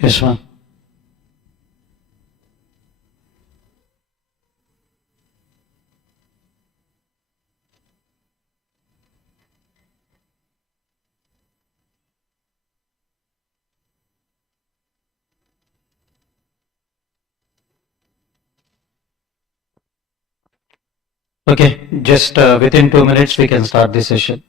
Yes, ma'am. Okay, just within 2 minutes we can start the session.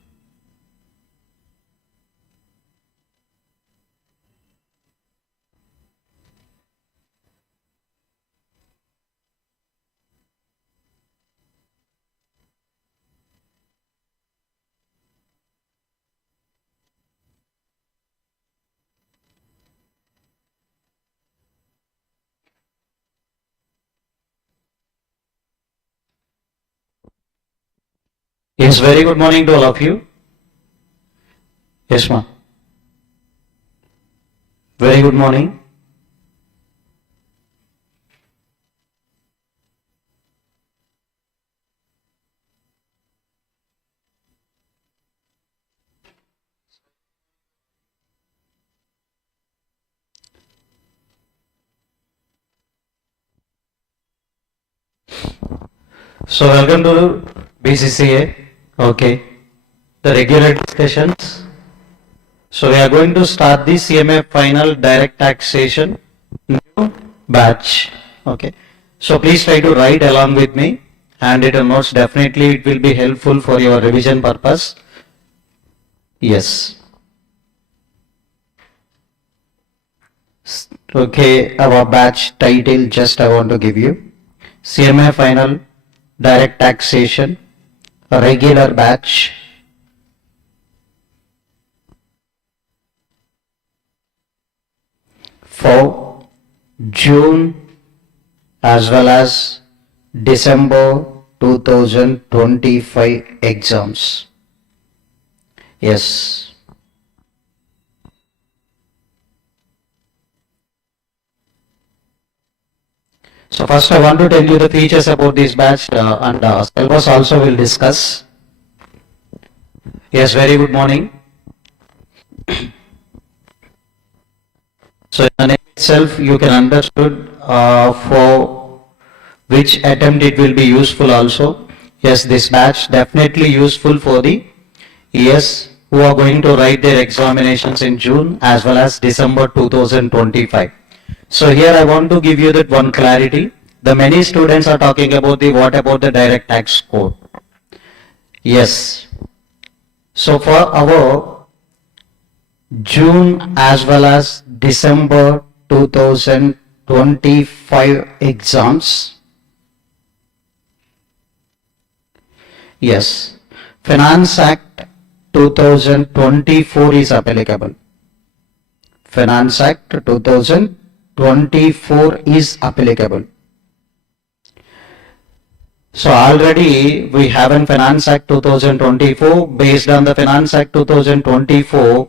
Yes, very good morning to all of you. Yes, ma'am. Very good morning. So welcome to Bcca. Okay, the regular discussions. So we are going to start the CMA final direct taxation new batch. Okay, so please try to write along with me. Handwritten notes, definitely it will be helpful for your revision purpose. Yes. Okay, our batch title just I want to give you. CMA final direct taxation regular batch. For June as well as December 2025 exams. Yes. So first I want to tell you the features about this batch and syllabus also will discuss. Yes, very good morning. So in the name itself you can understood for which attempt it will be useful also. Yes, this batch definitely useful for the years who are going to write their examinations in June as well as December 2025. So here I want to give you that one clarity. The many students are talking about the what about the direct tax code. Yes. So for our June as well as December 2025 exams. Yes. Finance Act 2024 is applicable. Finance Act 2024 is applicable. So already we have in Finance Act 2024. Based on the Finance Act 2024,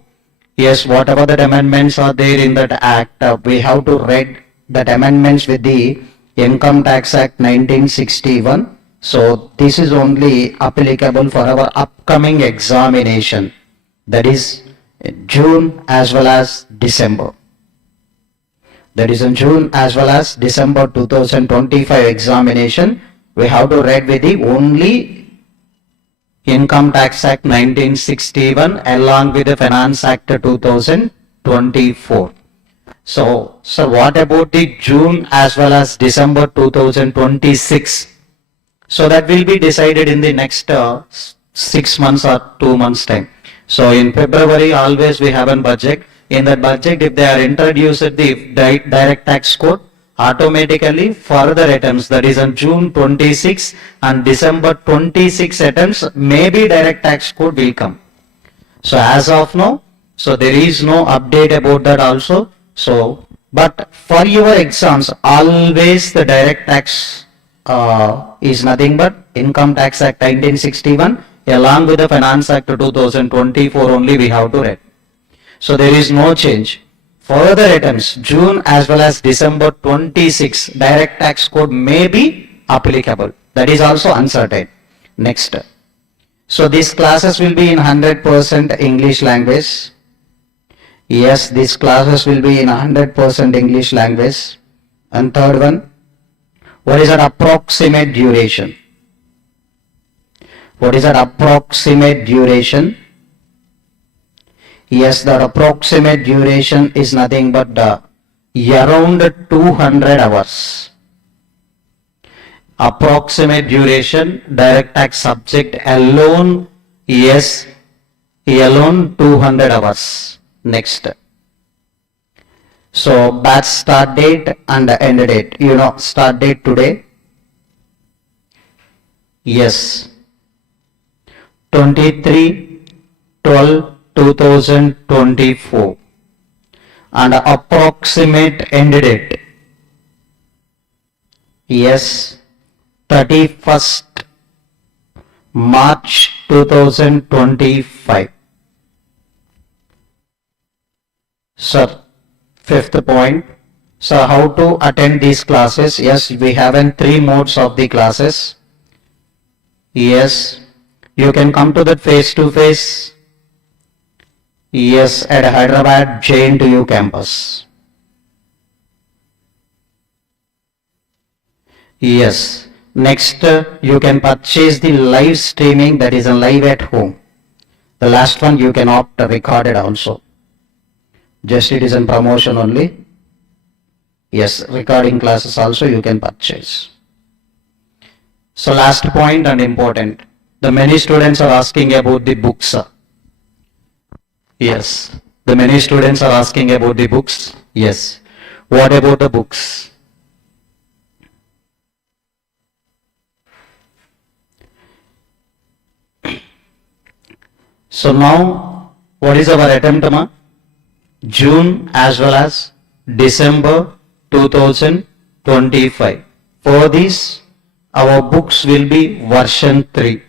yes, whatever the amendments are there in that act, we have to read that amendments with the Income Tax Act 1961. So this is only applicable for our upcoming examination, that is June as well as December. That is in June as well as December 2025 examination. We have to read with the only Income Tax Act 1961 along with the Finance Act 2024. So what about the June as well as December 2026? So that will be decided in the next 6 months or 2 months time. So in February always we have a budget. In that budget, if they are introduced the direct tax code, automatically further attempts, that is on June 26 and December 26 attempts, maybe direct tax code will come. So as of now, so there is no update about that also. So but for your exams, always the direct tax is nothing but Income Tax Act 1961 along with the Finance Act 2024 only we have to read. So there is no change. Further attempts, June as well as December 26, direct tax code may be applicable. That is also uncertain. Next. So these classes will be in 100% English language. Yes, these classes will be in 100% English language. And third one, what is an approximate duration? What is an approximate duration? Yes, the approximate duration is nothing but around 200 hours. Approximate duration, direct tax subject alone, yes, alone 200 hours. Next. So batch start date and end date. You know, start date today. Yes. 23/12/2024. And approximate end date. Yes. 31st March 2025. Sir, fifth point. So how to attend these classes? Yes, we have in 3 modes of the classes. Yes, you can come to that face to face. Yes, at Hyderabad JNTU campus. Yes, next you can purchase the live streaming, that is a live at home. The last one you can opt recorded also. Just it is in promotion only. Yes, recording classes also you can purchase. So last point and important. The many students are asking about the books. Yes, the many students are asking about the books. Yes, what about the books? So now, what is our attempt, ma? June as well as December 2025. For this, our books will be version 3.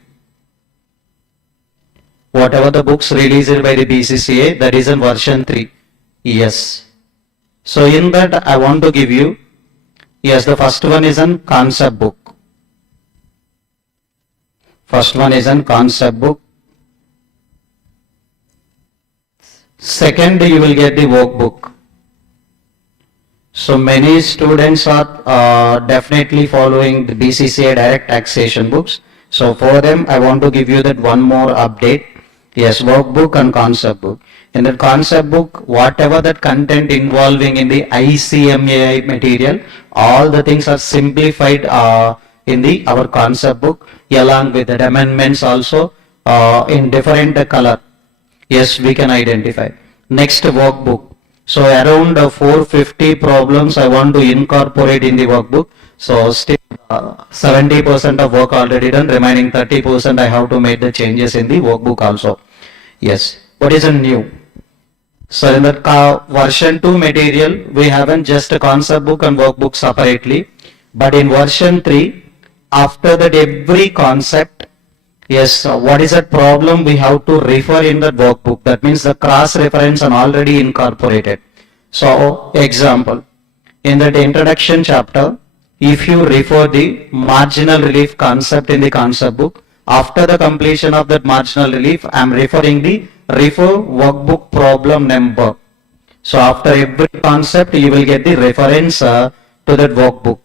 Whatever the books released by the Bcca, that is in version 3. Yes. So in that, I want to give you, yes, the first one is an concept book. First one is an concept book. Second, you will get the workbook. So many students are definitely following the Bcca direct taxation books. So for them, I want to give you that one more update. Yes, workbook and concept book. In the concept book, whatever that content involving in the ICMAI material, all the things are simplified in the our concept book, along with the amendments also in different color. Yes, we can identify. Next, workbook. So around 450 problems I want to incorporate in the workbook. So still 70% of work already done, remaining 30% I have to make the changes in the workbook also. Yes, what is a new? So in the version 2 material, we haven't just a concept book and workbook separately, but in version 3, after that every concept, yes, what is that problem we have to refer in the workbook. That means the cross reference and already incorporated. So example, in that introduction chapter, if you refer the marginal relief concept in the concept book, after the completion of that marginal relief, I am referring the refer workbook problem number. So after every concept, you will get the reference to that workbook.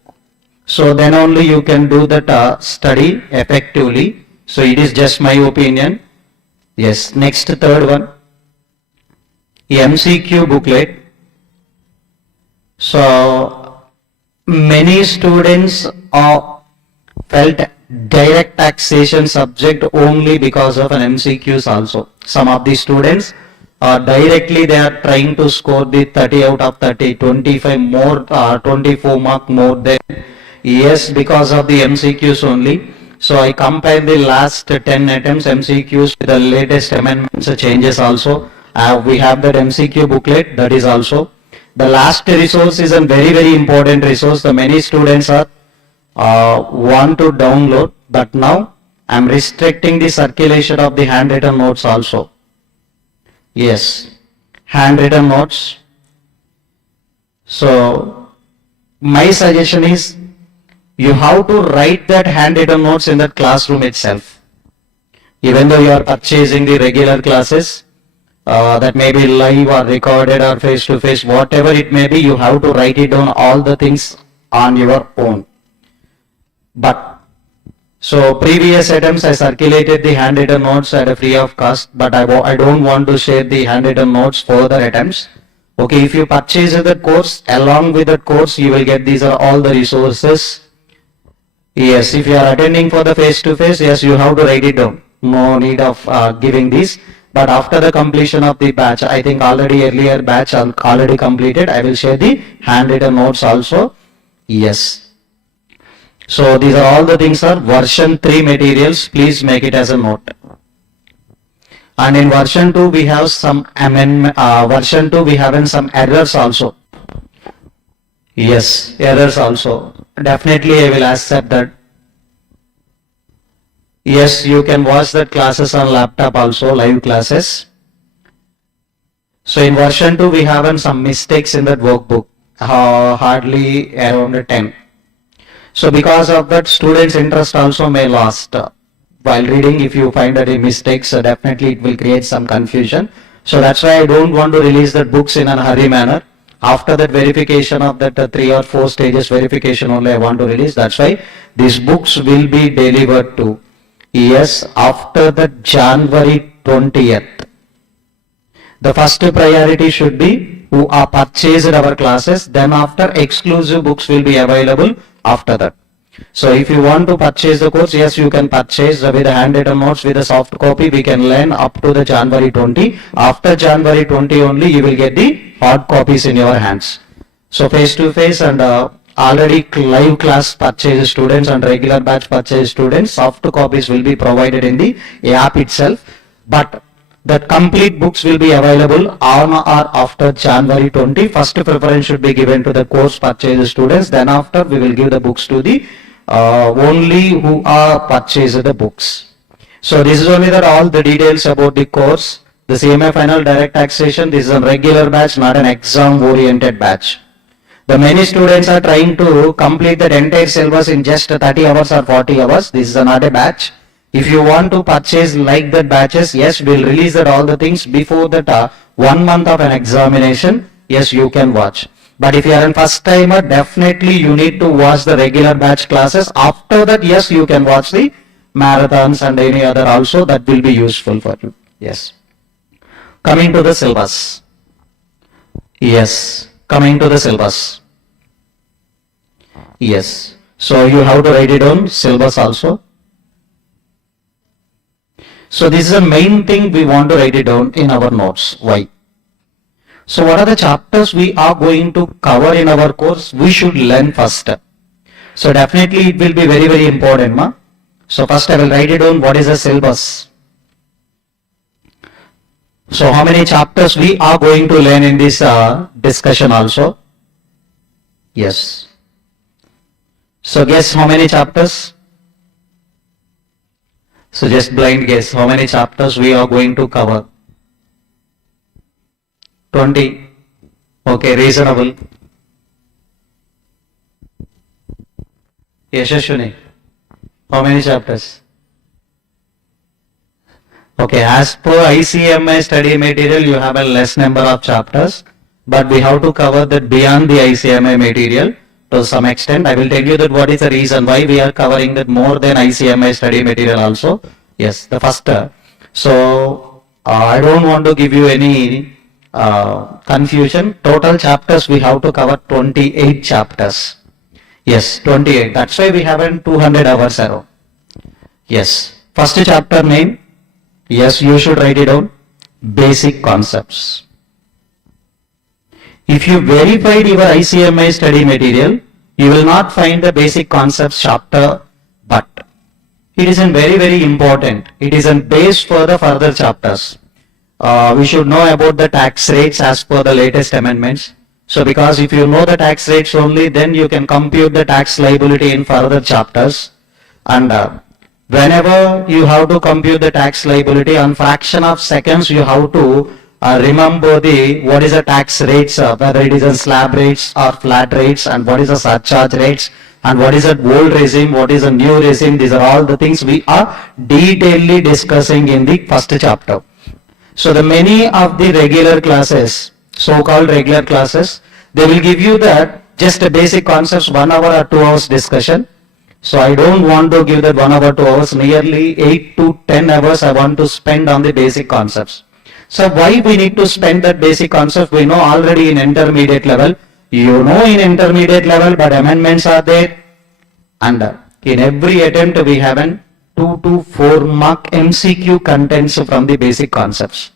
So then only you can do that study effectively. So it is just my opinion. Yes, next third one, MCQ booklet. So many students felt direct taxation subject only because of an MCQs also. Some of the students directly they are trying to score the 30 out of 30, 25 more, 24 mark more than. Yes, because of the MCQs only. So I compare the last 10 attempts MCQs with the latest amendments changes also. We have that MCQ booklet, that is also. The last resource is a very, very important resource. The many students are want to download, but now I am restricting the circulation of the handwritten notes also. Yes, handwritten notes. So my suggestion is you have to write that handwritten notes in that classroom itself. Even though you are purchasing the regular classes, that may be live or recorded or face to face, whatever it may be, you have to write it down all the things on your own. But so previous attempts I circulated the handwritten notes at a free of cost, but I don't want to share the handwritten notes for further attempts. Okay, if you purchase the course, along with that course you will get, these are all the resources. Yes, if you are attending for the face to face, yes, you have to write it down. No need of giving these. But after the completion of the batch, I think already earlier batch already completed, I will share the handwritten notes also. Yes. So these are all the things are version 3 materials. Please make it as a note. And in version 2 we have some amendment. Version 2 we have some errors also. Yes, errors also. Definitely I will accept that. Yes, you can watch that classes on laptop also, live classes. So in version 2 we have some mistakes in that workbook, hardly around 10. So because of that, students' interest also may lost while reading. If you find any mistakes, definitely it will create some confusion. So that's why I don't want to release the books in a hurry manner. After that verification of that 3 or 4 stages verification only I want to release. That's why these books will be delivered to, yes, after the January 20th. The first priority should be who are purchased our classes, then after exclusive books will be available after that. So if you want to purchase the course, yes, you can purchase with the handwritten notes, with a soft copy. We can learn up to the January 20. After January 20 only, you will get the hard copies in your hands. So face to face and already live class purchase students and regular batch purchase students, soft copies will be provided in the app itself. But the complete books will be available on or after January 20. First preference should be given to the course purchase students. Then after we will give the books to the only who are purchased the books. So this is only that all the details about the course. The CMA final direct taxation, this is a regular batch, not an exam oriented batch. The many students are trying to complete that entire syllabus in just 30 hours or 40 hours. This is not a batch. If you want to purchase like that batches, yes, we'll release that all the things before that 1 month of an examination. Yes, you can watch. But if you are a first timer, definitely you need to watch the regular batch classes. After that, yes, you can watch the marathons and any other also, that will be useful for you. Yes. Coming to the syllabus. Yes. Coming to the syllabus. Yes. So you have to write it down, syllabus also. So this is the main thing we want to write it down in our notes. Why? So what are the chapters we are going to cover in our course? We should learn first. So definitely it will be very, very important. Ma? So first I will write it down, what is the syllabus. So how many chapters we are going to learn in this discussion also? Yes. So guess how many chapters? So just blind guess how many chapters we are going to cover. 20. Okay, reasonable. Yashashwini, how many chapters? Okay, as per ICMAI study material, you have a less number of chapters, but we have to cover that beyond the ICMAI material to some extent. I will tell you that what is the reason why we are covering that more than ICMAI study material also. Yes, the first. So I don't want to give you any confusion. Total chapters we have to cover 28 chapters. Yes, 28. That's why we have a 200 hours arrow. Yes. First chapter name. Yes, you should write it down. Basic concepts. If you verified your ICMAI study material, you will not find the basic concepts chapter, but it is very, very important. It is a base for the further chapters. We should know about the tax rates as per the latest amendments. So because if you know the tax rates only, then you can compute the tax liability in further chapters. And whenever you have to compute the tax liability, on fraction of seconds you have to remember what is the tax rates, whether it is a slab rates or flat rates, and what is the surcharge rates, and what is the old regime, what is the new regime. These are all the things we are detailedly discussing in the first chapter. So the many of the regular classes, so-called regular classes, they will give you that just a basic concepts, 1 hour or 2 hours discussion. So I don't want to give that 1 hour, 2 hours, nearly 8 to 10 hours I want to spend on the basic concepts. So why we need to spend that basic concept? We know already in intermediate level, you know in intermediate level, but amendments are there. And in every attempt we have an 2 to 4 mark MCQ contents from the basic concepts.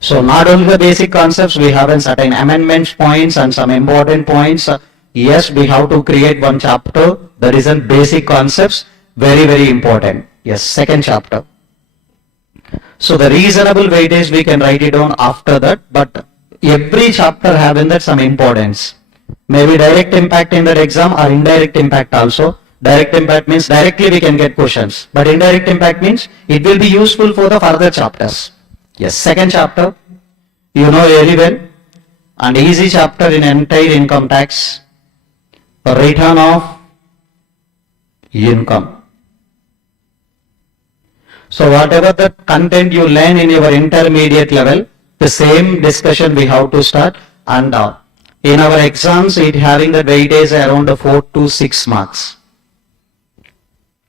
So not only the basic concepts, we have certain amendments points and some important points. Yes, we have to create one chapter that is in basic concepts, very, very important. Yes, second chapter. So the reasonable weightage we can write it down after that, but every chapter having that some importance. Maybe direct impact in that exam or indirect impact also. Direct impact means directly we can get questions, but indirect impact means it will be useful for the further chapters. Yes, second chapter, you know very well, and easy chapter in entire income tax, return of income. So whatever the content you learn in your intermediate level, the same discussion we have to start, and in our exams it having the weightage around 4 to 6 marks.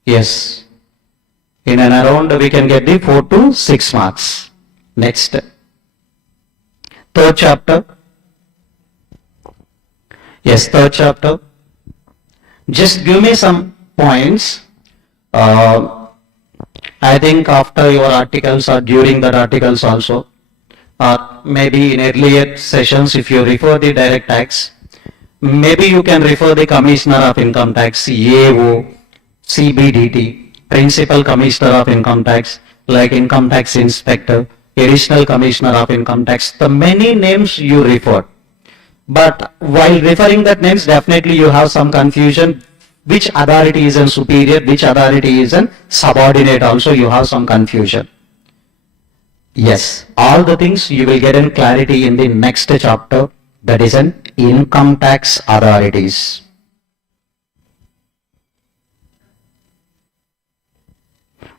Yes, in and around we can get the 4 to 6 marks. Next, third chapter. Yes, third chapter. Just give me some points. I think after your articles or during that articles also, or maybe in earlier sessions if you refer the direct tax, maybe you can refer the Commissioner of Income Tax, AO, CBDT, Principal Commissioner of Income Tax, like Income Tax Inspector, Additional Commissioner of Income Tax, the many names you refer. But while referring that names, definitely you have some confusion. Which authority is a superior, which authority is a subordinate, also you have some confusion. Yes, all the things you will get in clarity in the next chapter, that is an income tax authorities.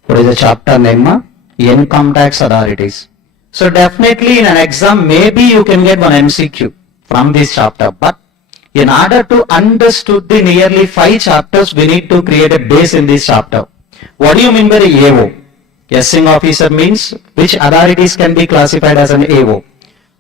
What is the chapter name? Income tax authorities. So definitely in an exam, maybe you can get one MCQ from this chapter, but in order to understand the nearly 5 chapters, we need to create a base in this chapter. What do you mean by AO? Assessing officer means which authorities can be classified as an AO,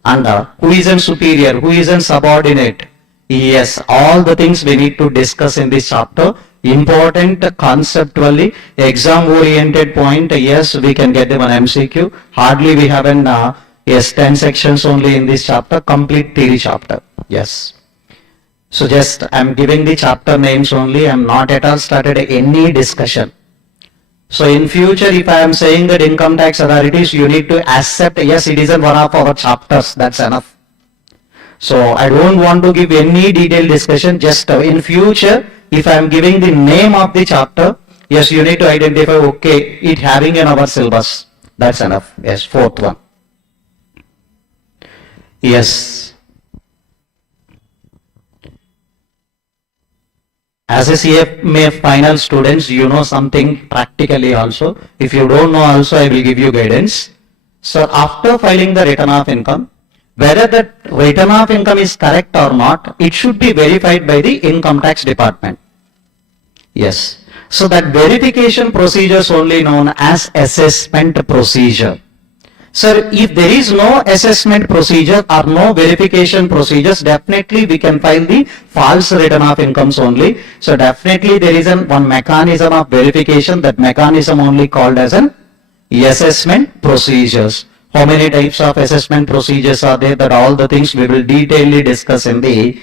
and who is a superior, who is a subordinate. Yes, all the things we need to discuss in this chapter. Important conceptually, exam oriented point. Yes, we can get them on MCQ. Hardly we have an 10 sections only in this chapter, complete theory chapter. Yes. So just I'm giving the chapter names only. I'm not at all started any discussion. So in future, if I am saying that income tax authorities, you need to accept, yes, it is one of our chapters. That's enough. So I don't want to give any detailed discussion. Just in future, if I am giving the name of the chapter, yes, you need to identify, okay, it having in our syllabus. That's enough. Yes, fourth one. Yes. As a CMA final students, you know something practically also. If you don't know also, I will give you guidance. So after filing the return of income, whether that return of income is correct or not, it should be verified by the income tax department. Yes. So that verification procedure is only known as assessment procedure. Sir, if there is no assessment procedure or no verification procedures, definitely we can file the false return of incomes only. So definitely there is one mechanism of verification, that mechanism only called as an assessment procedures. How many types of assessment procedures are there? That all the things we will detailedly discuss in the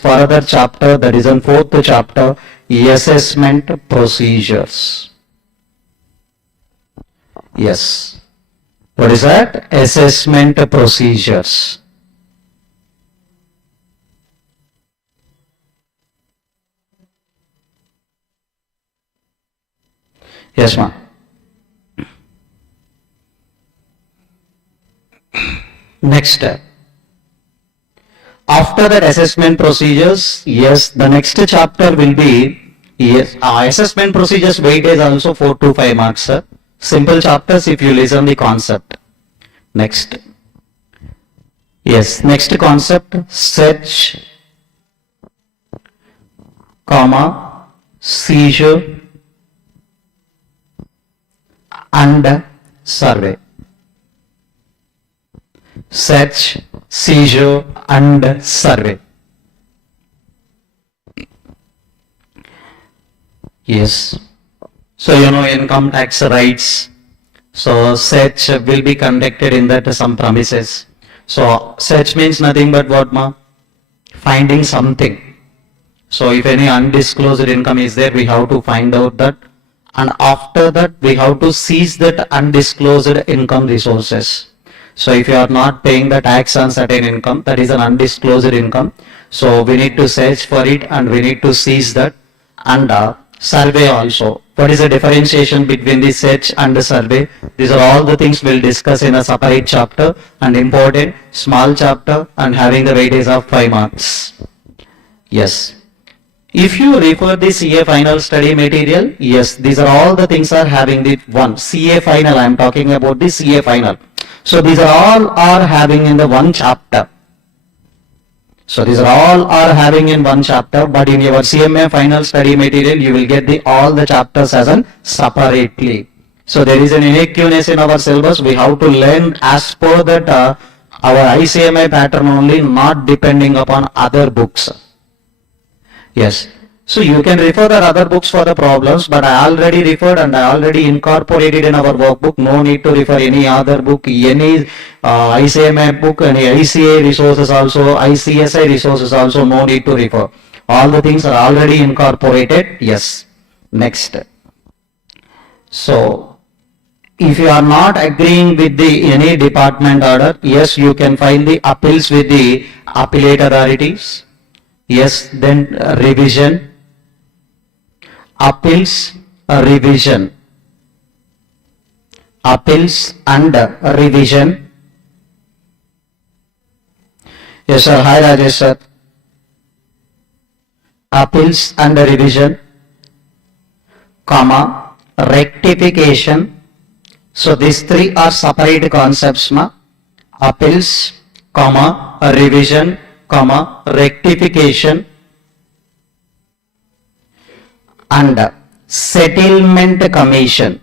further chapter, that is in fourth chapter, assessment procedures. Yes. What is that? Assessment procedures. Yes, ma'am. Next step. After that assessment procedures, yes, the next chapter will be, yes, assessment procedures weightage also 4 to 5 marks, sir. Simple chapters if you listen the concept. Next. Yes, next concept, search, comma, seizure, and survey. Search, seizure, and survey. Yes. So, income tax rights. So, search will be conducted in that some premises. So, search means nothing but what, ma? Finding something. So, if any undisclosed income is there, we have to find out that. And after that, we have to seize that undisclosed income resources. So, if you are not paying the tax on certain income, that is an undisclosed income. So, we need to search for it and we need to seize that. And survey also. What is the differentiation between the search and the survey? These are all the things we'll discuss in a separate chapter, and important small chapter and having the weightage of 5 marks. Yes. If you refer the CA final study material, yes, these are all the things are having the one. CA final, I am talking about the CA final. So these are all are having in the one chapter. So these are all are having in one chapter, but in your CMA final study material, you will get all the chapters as an separately. So there is an inequeness in our syllabus. We have to learn as per that our ICMAI pattern only, not depending upon other books. Yes. So you can refer the other books for the problems, but I already referred and I already incorporated in our workbook. No need to refer any other book, any ICMA book, any ICA resources also, ICSI resources also, no need to refer. All the things are already incorporated. Yes. Next. So, if you are not agreeing with any department order, yes, you can file the appeals with the appellate authorities. Yes, then revision. Appeals, revision. Appeals and revision. Yes, sir. Hi, Rajesh, sir. Appeals and revision, comma, rectification. So these three are separate concepts, ma. Appeals, comma, revision, comma, rectification, and settlement commission.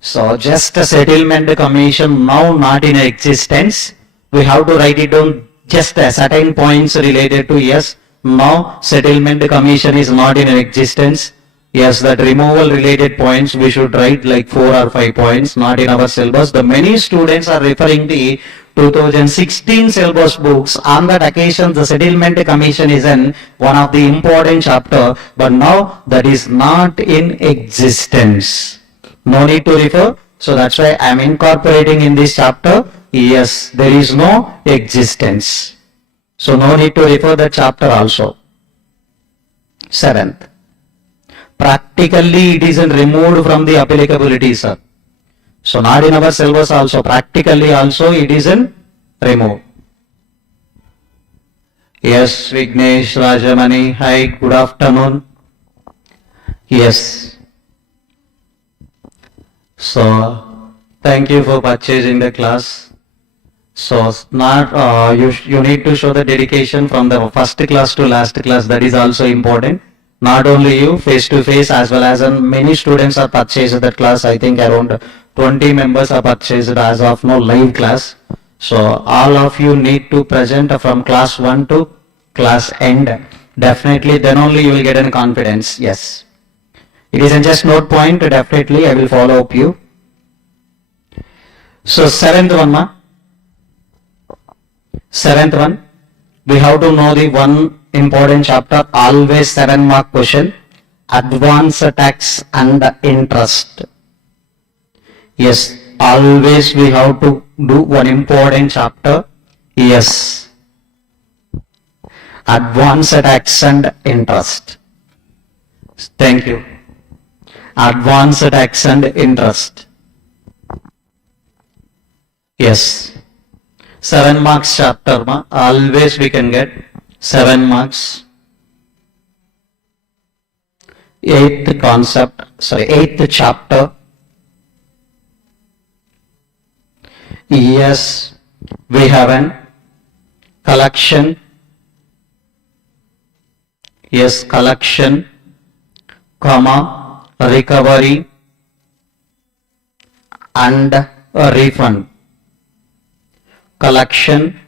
So just a settlement commission now not in existence. We have to write it down just a certain points related to yes. Now settlement commission is not in existence. Yes, that removal related points we should write like 4 or 5 points, not in our syllabus. The many students are referring the 2016 syllabus books. On that occasion, the settlement commission is in one of the important chapter, but now that is not in existence. No need to refer. So that's why I am incorporating in this chapter. Yes, there is no existence. So no need to refer that chapter also. 7th. Practically it is removed from the applicability, sir. So not in our syllabus also, practically also it is removed. Yes, Vignesh, Rajamani, hi, good afternoon. Yes. So, thank you for purchasing the class. So, not you need to show the dedication from the first class to last class, that is also important. Not only you, face to face, as well as many students are purchased that class. I think around 20 members are purchased as of now live class. So all of you need to present from class 1 to class end. Definitely then only you will get a confidence. Yes. It isn't just note point, definitely I will follow up you. So 7th one, ma. 7th one, we have to know the one important chapter, always 7 mark question, advance tax and interest. Yes, always we have to do one important chapter. Yes, advance tax and interest. Thank you. Advance tax and interest. Yes, 7 marks chapter, ma. Always we can get 7 marks. 8th concept, 8th chapter. Yes, we have an collection. Yes, collection, comma, recovery and a refund. Collection,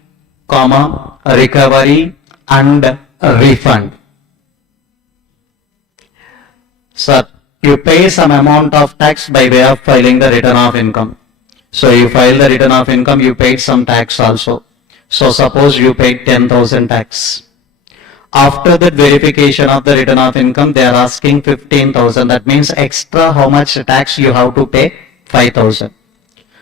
comma, recovery and a refund. Sir, you pay some amount of tax by way of filing the return of income. So you file the return of income, you paid some tax also. So suppose you paid 10,000 tax. After that verification of the return of income, they are asking 15,000. That means extra how much tax you have to pay? 5,000.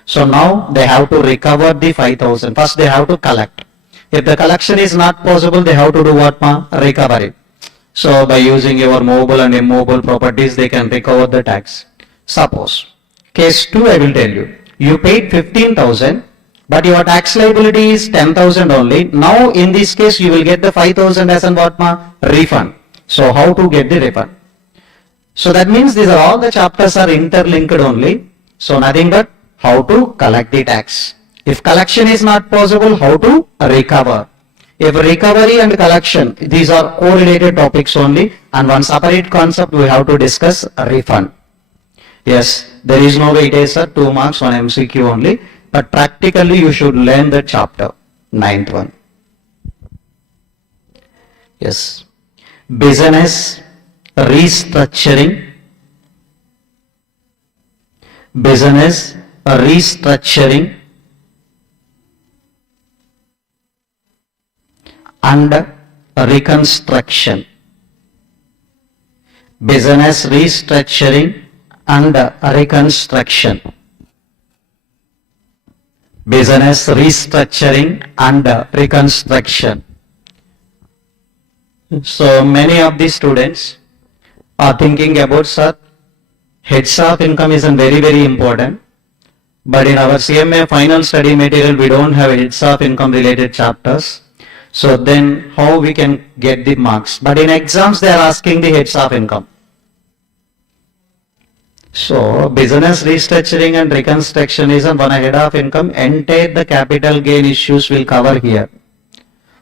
So now they have to recover the 5,000. First they have to collect. If the collection is not possible, they have to do what? Recovery. So by using your mobile and immobile properties, they can recover the tax. Suppose, case 2 I will tell you. You paid 15,000, but your tax liability is 10,000 only. Now in this case, you will get the 5,000 as an what? Refund. So how to get the refund? So that means these are all the chapters are interlinked only. So nothing but how to collect the tax. If collection is not possible, how to recover. If recovery and collection, these are correlated topics only, and one separate concept we have to discuss, refund. Yes, there is no weightage, sir, 2 marks on MCQ only, but practically you should learn the chapter, 9th one. Yes, business restructuring, business restructuring and reconstruction. Business restructuring and reconstruction. Business restructuring and reconstruction. So many of the students are thinking about, sir, heads of income is very important, but in our CMA final study material we don't have heads of income related chapters. So then how we can get the marks? But in exams they are asking the heads of income. So business restructuring and reconstruction is on one head of income. Entire the capital gain issues will cover here.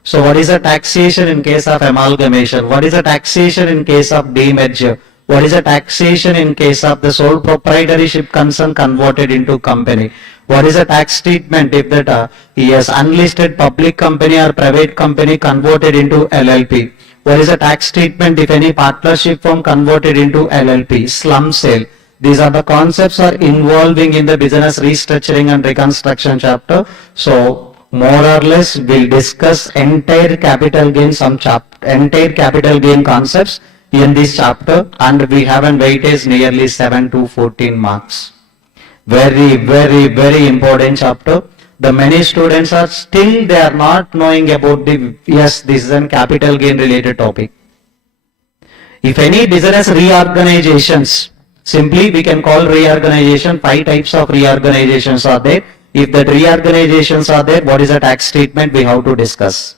So what is a taxation in case of amalgamation? What is a taxation in case of demerger? What is a taxation in case of the sole proprietorship concern converted into company? What is a tax treatment if that yes, unlisted public company or private company converted into LLP? What is a tax treatment if any partnership firm converted into LLP? Slum sale. These are the concepts are involving in the business restructuring and reconstruction chapter. So more or less we'll discuss entire capital gain entire capital gain concepts in this chapter, and we have a weightage nearly 7 to 14 marks. Very important chapter. The many students are still they are not knowing about the, yes, this is a capital gain related topic. If any business reorganizations, simply we can call reorganization, 5 types of reorganizations are there. If that reorganizations are there, what is a tax treatment we have to discuss.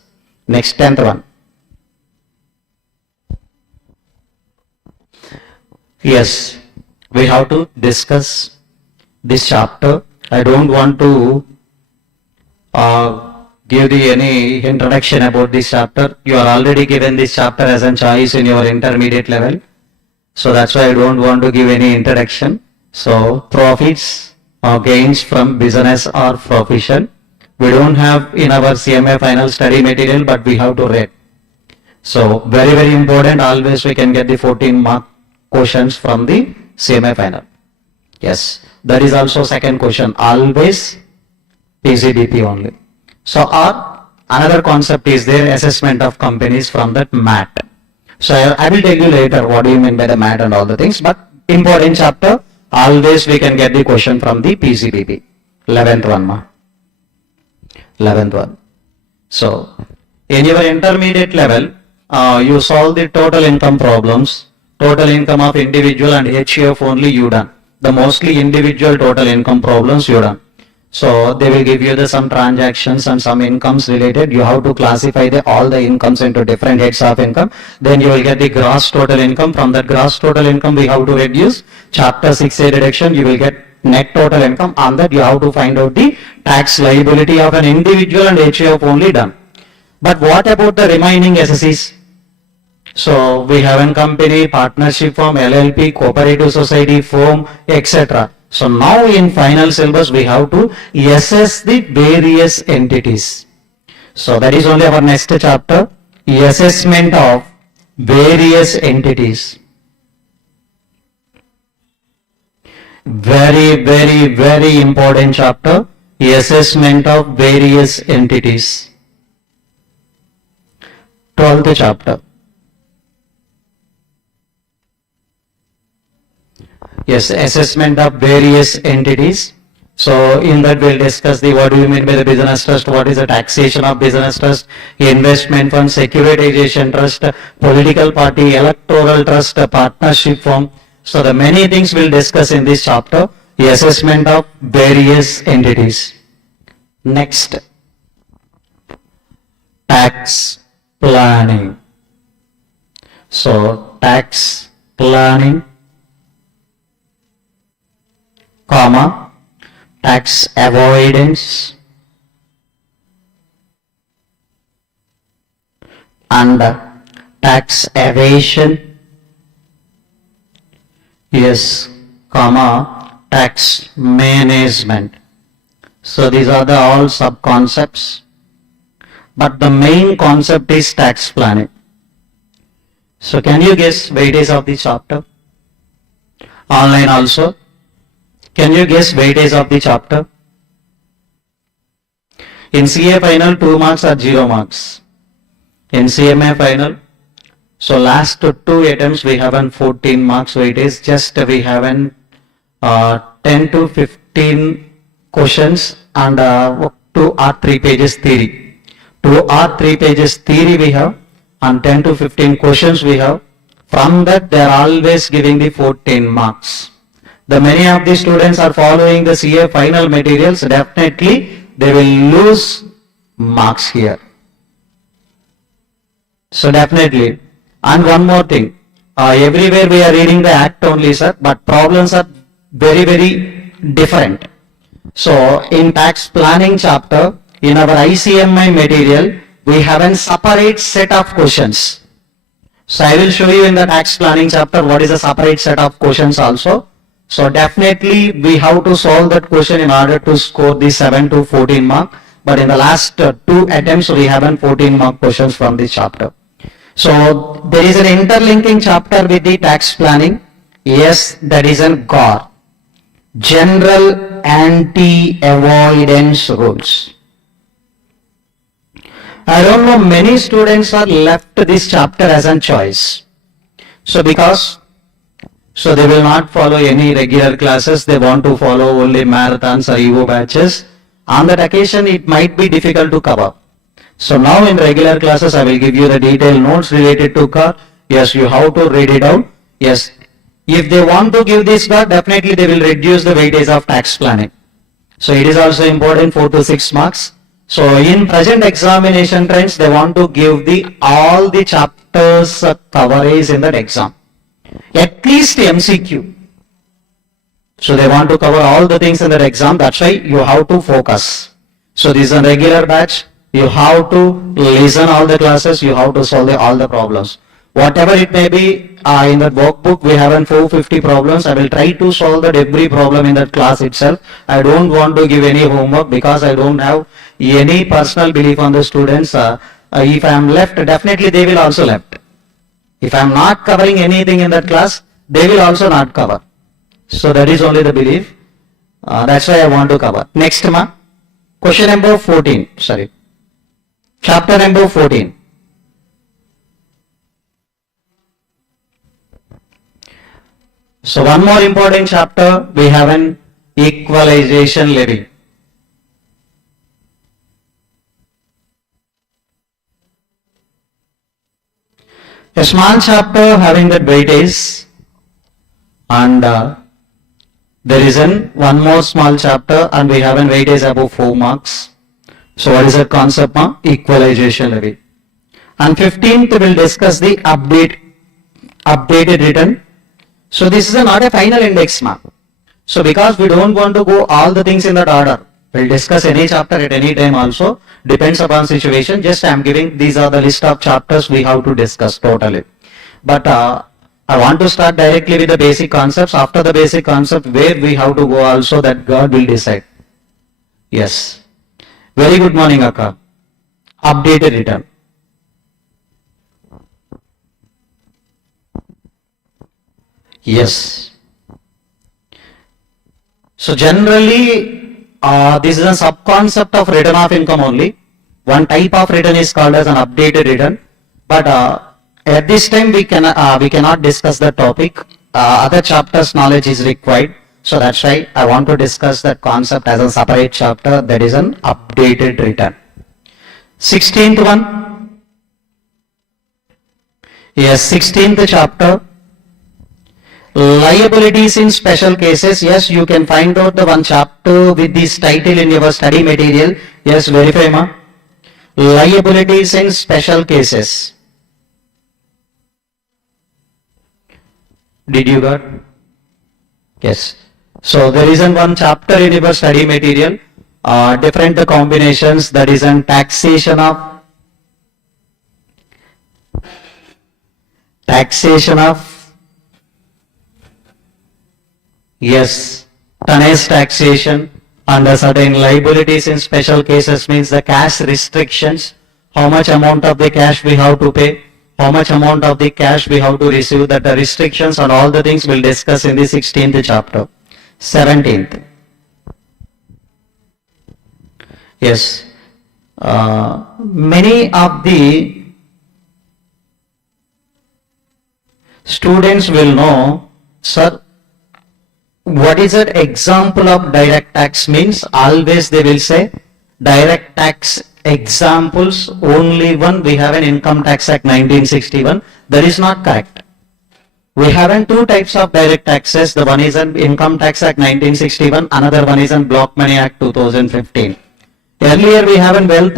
Next, 10th one. Yes, we have to discuss this chapter. I don't want to give any introduction about this chapter. You are already given this chapter as a choice in your intermediate level. So that's why I don't want to give any introduction. So profits or gains from business or profession. We don't have in our CMA final study material, but we have to read. So very important. Always we can get the 14 mark questions from the CMA final. Yes, that is also second question. Always PCBP only. So another concept is there, assessment of companies from that MAT. So I will tell you later what do you mean by the MAT and all the things, but important chapter, always we can get the question from the PCBP. 11th one ma. 11th one. So in your intermediate level, you solve the total income problems, total income of individual and HUF only you done. The mostly individual total income problems you done. So they will give you some transactions and some incomes related. You have to classify all the incomes into different heads of income. Then you will get the gross total income. From that gross total income we have to reduce. Chapter 6A deduction, you will get net total income. On that you have to find out the tax liability of an individual and HUF only done. But what about the remaining SSEs? So we have a company, partnership firm, LLP, cooperative society, firm, etc. So now in final syllabus we have to assess the various entities. So that is only our next chapter, assessment of various entities. Very important chapter, assessment of various entities. 12th chapter. Yes, assessment of various entities. So in that we'll discuss the what do you mean by the business trust, what is the taxation of business trust, investment fund, securitization trust, political party, electoral trust, partnership firm. So the many things we'll discuss in this chapter, the assessment of various entities. Next, tax planning. So tax planning, comma, tax avoidance and tax evasion, yes, comma, tax management. So these are the all sub concepts, but the main concept is tax planning. So can you guess weightage of the chapter? Online also. Can you guess weightage of the chapter? In CA final 2 marks or 0 marks? In CMA final, so last 2 attempts we have an 14 marks weightage, just we have an 10 to 15 questions and 2 or 3 pages theory. 2 or 3 pages theory we have and 10 to 15 questions we have. From that they are always giving the 14 marks. The many of the students are following the CA final materials, definitely they will lose marks here. So definitely. And one more thing, everywhere we are reading the act only, sir, but problems are very different. So in tax planning chapter, in our ICMAI material, we have a separate set of questions. So I will show you in the tax planning chapter what is a separate set of questions also. So definitely we have to solve that question in order to score the 7 to 14 mark. But in the last 2 attempts we have 14 mark questions from this chapter. So there is an interlinking chapter with the tax planning. Yes, that is an GAR, General Anti-Avoidance Rules. I don't know, many students are left this chapter as a choice. So because so they will not follow any regular classes, they want to follow only marathons or EVO batches. On that occasion, it might be difficult to cover. So now in regular classes, I will give you the detailed notes related to CAR. Yes, you have to read it out. Yes, if they want to give this CAR, definitely they will reduce the weightage of tax planning. So it is also important 4 to 6 marks. So in present examination trends, they want to give the all the chapters coverage in that exam. At least MCQ. So they want to cover all the things in that exam. That's why you have to focus. So this is a regular batch. You have to listen all the classes. You have to solve all the problems. Whatever it may be, in that workbook we have 450 problems. I will try to solve that every problem in that class itself. I don't want to give any homework because I don't have any personal belief on the students. If I am left, definitely they will also left. If I am not covering anything in that class, they will also not cover. So that is only the belief. That's why I want to cover. Next, question number 14. Sorry. Chapter number 14. So one more important chapter, we have an equalization levy. A small chapter having that weightage, and there is one more small chapter and we have a weightage above 4 marks. So what is the concept of equalization levy? And 15th we will discuss the updated return. So this is not a final index mark. So because we don't want to go all the things in that order, we'll discuss any chapter at any time also, depends upon situation. Just I'm giving, these are the list of chapters we have to discuss totally. But I want to start directly with the basic concepts. After the basic concept, where we have to go also, that God will decide. Yes. Very good morning, Akka. Updated return. Yes. So generally, this is a sub-concept of return of income only. One type of return is called as an updated return. But at this time, we cannot discuss the topic. Other chapters knowledge is required. So that's why I want to discuss that concept as a separate chapter, that is an updated return. 16th one. Yes, 16th chapter. Liabilities in special cases. Yes, you can find out the one chapter with this title in your study material. Yes, verify ma. Liabilities in special cases. Did you got? Yes. So there is one chapter in your study material, different combinations, that is an taxation of yes, tonnage taxation, under certain liabilities in special cases means the cash restrictions, how much amount of the cash we have to pay, how much amount of the cash we have to receive, that the restrictions and all the things we'll discuss in the 16th chapter. 17th. Yes. Many of the students will know, sir, what is an example of direct tax means? Always they will say direct tax examples, only one, we have an Income Tax Act 1961. That is not correct. We have two types of direct taxes. The one is an Income Tax Act 1961, another one is an Block Money Act 2015. Earlier we have an Wealth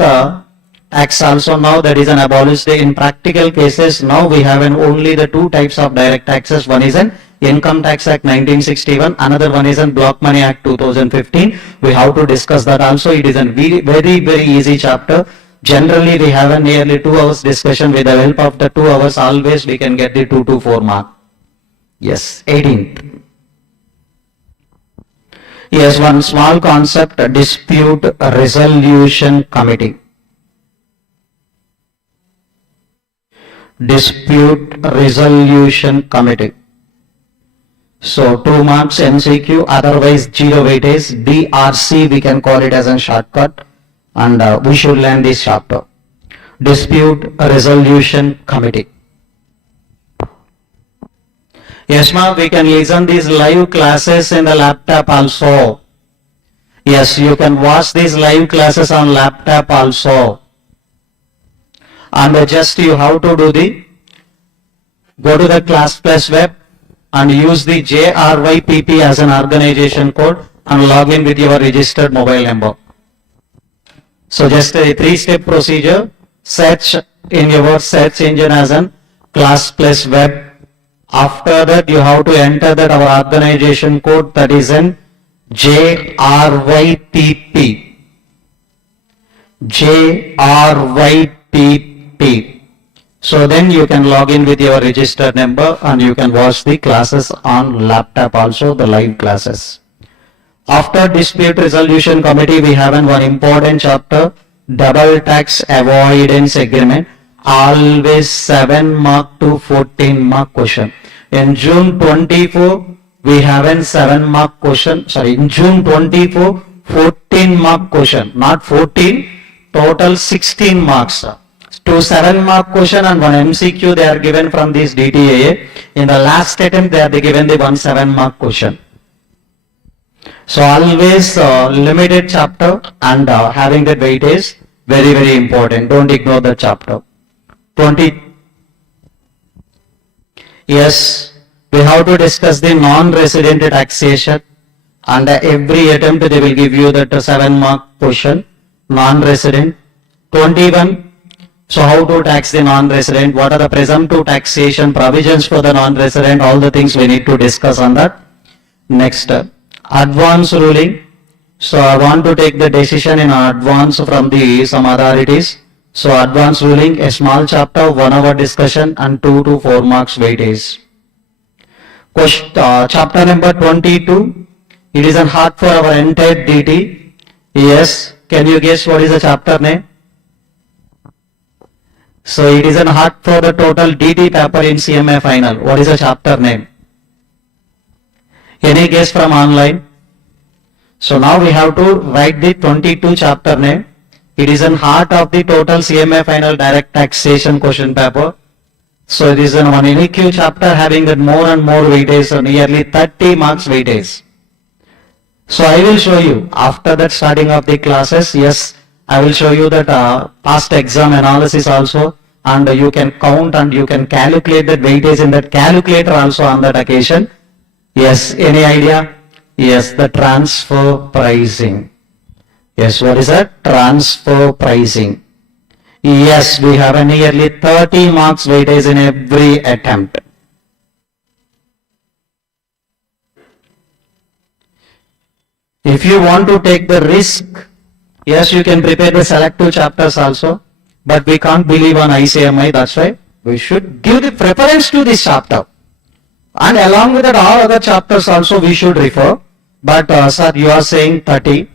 Tax also, now that is an abolished. In practical cases, now we have only the two types of direct taxes. One is an Income Tax Act 1961, another one is an Block Money Act 2015. We have to discuss that also. It is a very easy chapter. Generally we have a nearly 2 hours discussion. With the help of the 2 hours, always we can get the 2 to 4 mark. Yes, 18th. Yes, one small concept, dispute resolution committee. Dispute resolution committee. So 2 marks MCQ, otherwise 0 weightage. DRC we can call it as a shortcut, and we should learn this chapter. Dispute resolution committee. Yes, ma'am, we can listen these live classes in the laptop also. Yes, you can watch these live classes on laptop also. And just you have to do go to the Class Plus web and use the JRYPP as an organization code and log in with your registered mobile number. So just a 3-step procedure. Search in your search engine as an Class Plus web. After that, you have to enter that our organization code, that is an JRYPP. JRYPP. So then you can log in with your registered number and you can watch the classes on laptop also, the live classes. After dispute resolution committee, we have one important chapter, double tax avoidance agreement. Always 7 mark to 14 mark question. In June 24, we have a 7 mark question. Sorry, in June 24, 14 mark question. Not 14, total 16 marks. 2 7 mark question and 1 MCQ they are given from this DTAA. In the last attempt, they are given the 1 7 mark question. So always limited chapter and having that weightage, very important. Don't ignore the chapter. 20. Yes, we have to discuss the non-resident taxation, and every attempt they will give you that 7 mark question, non-resident. 21. So how to tax the non-resident? What are the presumptive taxation provisions for the non-resident? All the things we need to discuss on that. Next, advance ruling. So I want to take the decision in advance from the some authorities. So advance ruling, a small chapter, 1 hour discussion and 2 to 4 marks weightage. Chapter number 22. It is a hard for our entire DT. Yes, can you guess what is the chapter name? So it is a hard for the total DT paper in CMA final. What is the chapter name? Any guess from online? So now we have to write the 22 chapter name. It is in heart of the total CMA final direct taxation question paper. So it is an one NEQ chapter having that more and more weightage, so nearly 30 marks weightage. So I will show you after that starting of the classes. Yes, I will show you that past exam analysis also, and you can count and you can calculate that weightage in that calculator also on that occasion. Yes, any idea? Yes, the transfer pricing. Yes, what is that? Transfer pricing. Yes, we have a nearly 30 marks weightage in every attempt. If you want to take the risk, yes, you can prepare the selective chapters also, but we can't believe on ICMAI, that's why we should give the preference to this chapter. And along with that, all other chapters also we should refer. But sir, you are saying 30,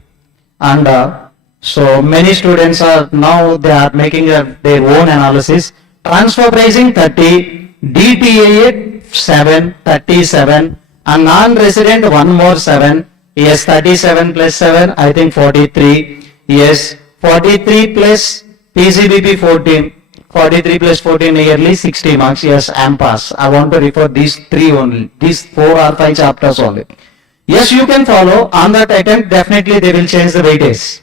and so many students are now they are making their own analysis. Transfer pricing 30, DTA 7, 37, and non-resident one more 7. Yes, 37 plus 7, I think 43. Yes, 43 plus PCBP 14. 43 plus 14 nearly 60 marks. Yes, I am pass. I want to refer these 3 only. These 4 or 5 chapters only. Yes, you can follow. On that attempt, definitely they will change the weightage.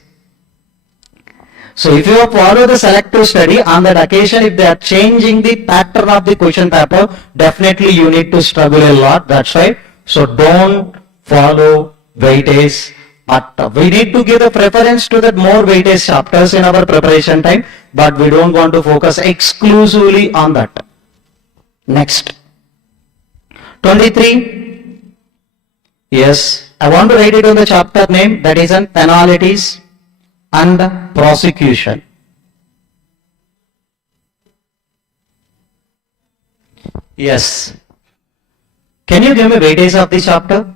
So if you follow the selective study, on that occasion, if they are changing the pattern of the question paper, definitely you need to struggle a lot. That's why. So don't follow weightage. But we need to give the preference to that more weightage chapters in our preparation time, but we don't want to focus exclusively on that. Next. 23. Yes, I want to write it on the chapter name, that is on penalties and prosecution. Yes. Can you give me weightage of the chapter?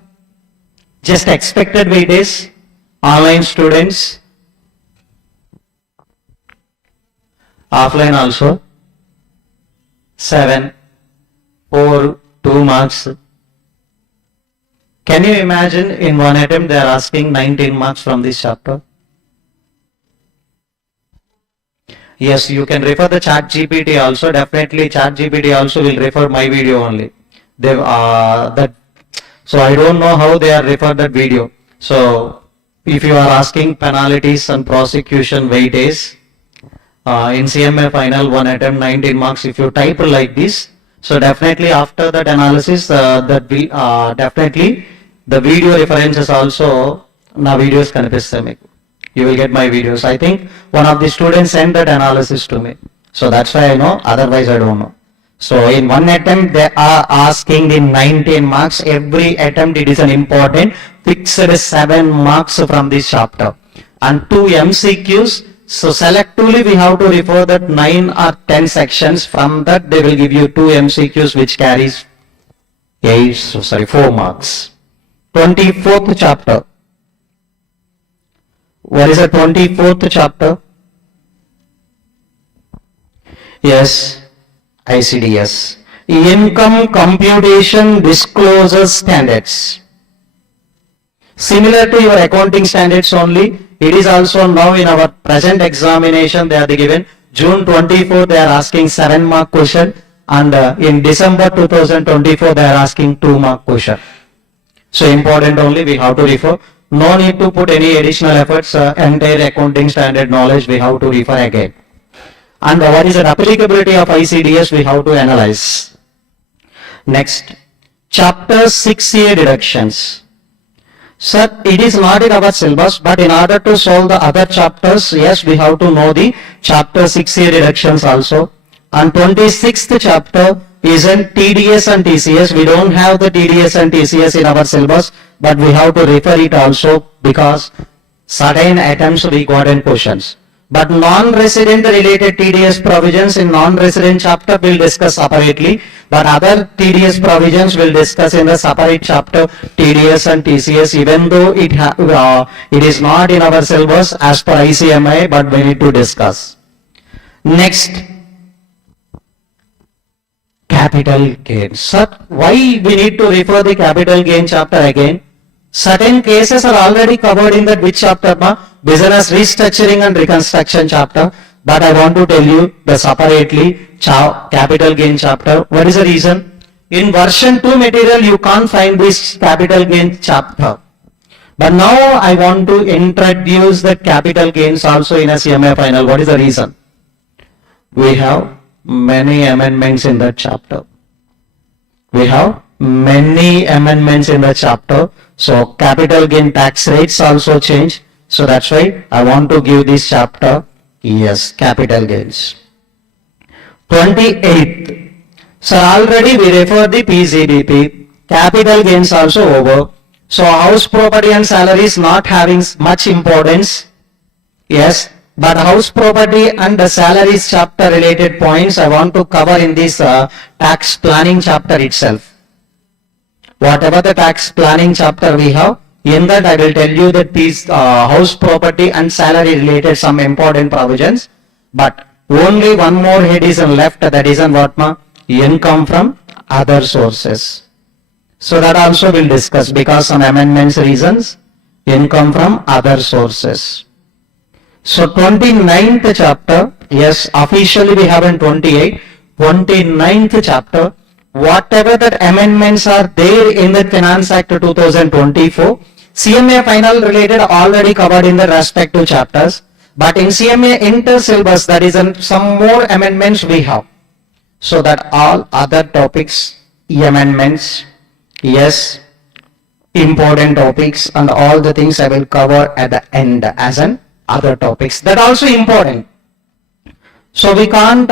Just expected weightage, online students, offline also, 7, 4, 2 marks. Can you imagine in one attempt they are asking 19 marks from this chapter? Yes, you can refer the chat GPT also. Definitely chat GPT also will refer my video only. So I don't know how they are referred that video. So if you are asking penalties and prosecution weightage in CMA final one attempt 19 marks, if you type like this, so definitely after that analysis that will definitely the video references also na videos kanipistayi. You will get my videos. I think one of the students sent that analysis to me. So that's why I know, otherwise I don't know. So in one attempt they are asking the 19 marks. Every attempt it is an important fixed 7 marks from this chapter. And 2 MCQs. So selectively we have to refer that 9 or 10 sections. From that they will give you 2 MCQs which carries 4 marks. 24th chapter. What is the 24th chapter? Yes, ICDS. Income Computation Disclosure Standards. Similar to your accounting standards only, it is also now in our present examination they are given. June 24 they are asking 7 mark question, and in December 2024 they are asking 2 mark question. So important only we have to refer. No need to put any additional efforts, entire accounting standard knowledge we have to refer again. And what is the applicability of ICDS we have to analyze. Next, chapter 6A deductions. Sir, it is not in our syllabus, but in order to solve the other chapters, yes, we have to know the chapter 6A deductions also. And 26th chapter is in TDS and TCS. We don't have the TDS and TCS in our syllabus, but we have to refer it also because certain items we got in questions. But non-resident related TDS provisions in non-resident chapter we'll discuss separately, but other TDS provisions we'll discuss in the separate chapter TDS and TCS, even though it is not in our syllabus as per ICMAI, but we need to discuss. Next, capital gain. Sir, why we need to refer the capital gain chapter again? Certain cases are already covered in that which chapter, business restructuring and reconstruction chapter, but I want to tell you the separately capital gain chapter. What is the reason? In version 2 material you can't find this capital gain chapter, but now I want to introduce the capital gains also in a CMA final. What is the reason? We have many amendments in that chapter. We have many amendments in the chapter. So capital gain tax rates also change. So that's why I want to give this chapter, yes, capital gains. 28th. So already we refer the PCDP. Capital gains also over. So house property and salary is not having much importance. Yes. But house property and the salaries chapter related points I want to cover in this tax planning chapter itself. Whatever the tax planning chapter we have, in that I will tell you that these house property and salary related some important provisions, but only one more head is left, that is on what ma? Income from other sources. So that also we'll discuss because some amendments reasons, income from other sources. So 29th chapter, yes, officially we have in 28, 29th chapter, whatever that amendments are there in the Finance Act 2024, CMA final related already covered in the respective chapters, but in CMA inter syllabus that is some more amendments we have. So that all other topics, amendments, yes, important topics and all the things I will cover at the end as an other topics. That also important. So we can't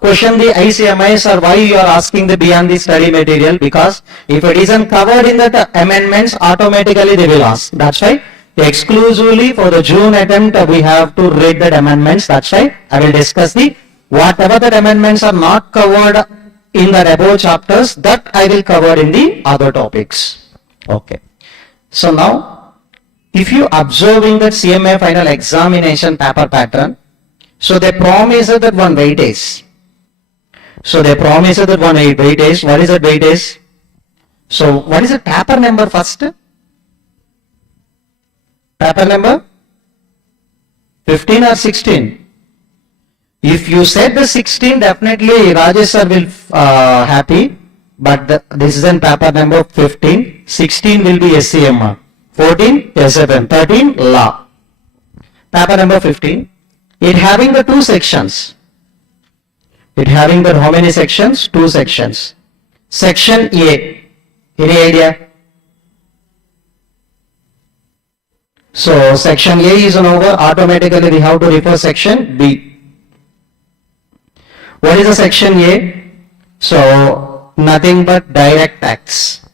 question the ICMAI, sir, why you are asking the beyond the study material, because if it isn't covered in the amendments, automatically they will ask. That's why exclusively for the June attempt we have to read that amendments. That's why I will discuss the whatever the amendments are not covered in the above chapters, that I will cover in the other topics. Okay. So now, if you observing that CMA final examination paper pattern, so they promise that one weightage. So they promise that one weightage. What is that weightage? So what is the paper number first? Paper number 15 or 16? If you said the 16, definitely Rajesh sir will happy. But this is in paper number 15. 16 will be SCM. 14 S7. 13 law. Paper number 15. It having the two sections. It having the how many sections? Two sections. Section A. Any idea? So section A is over. Automatically we have to refer section B. What is the section A? So nothing but direct tax.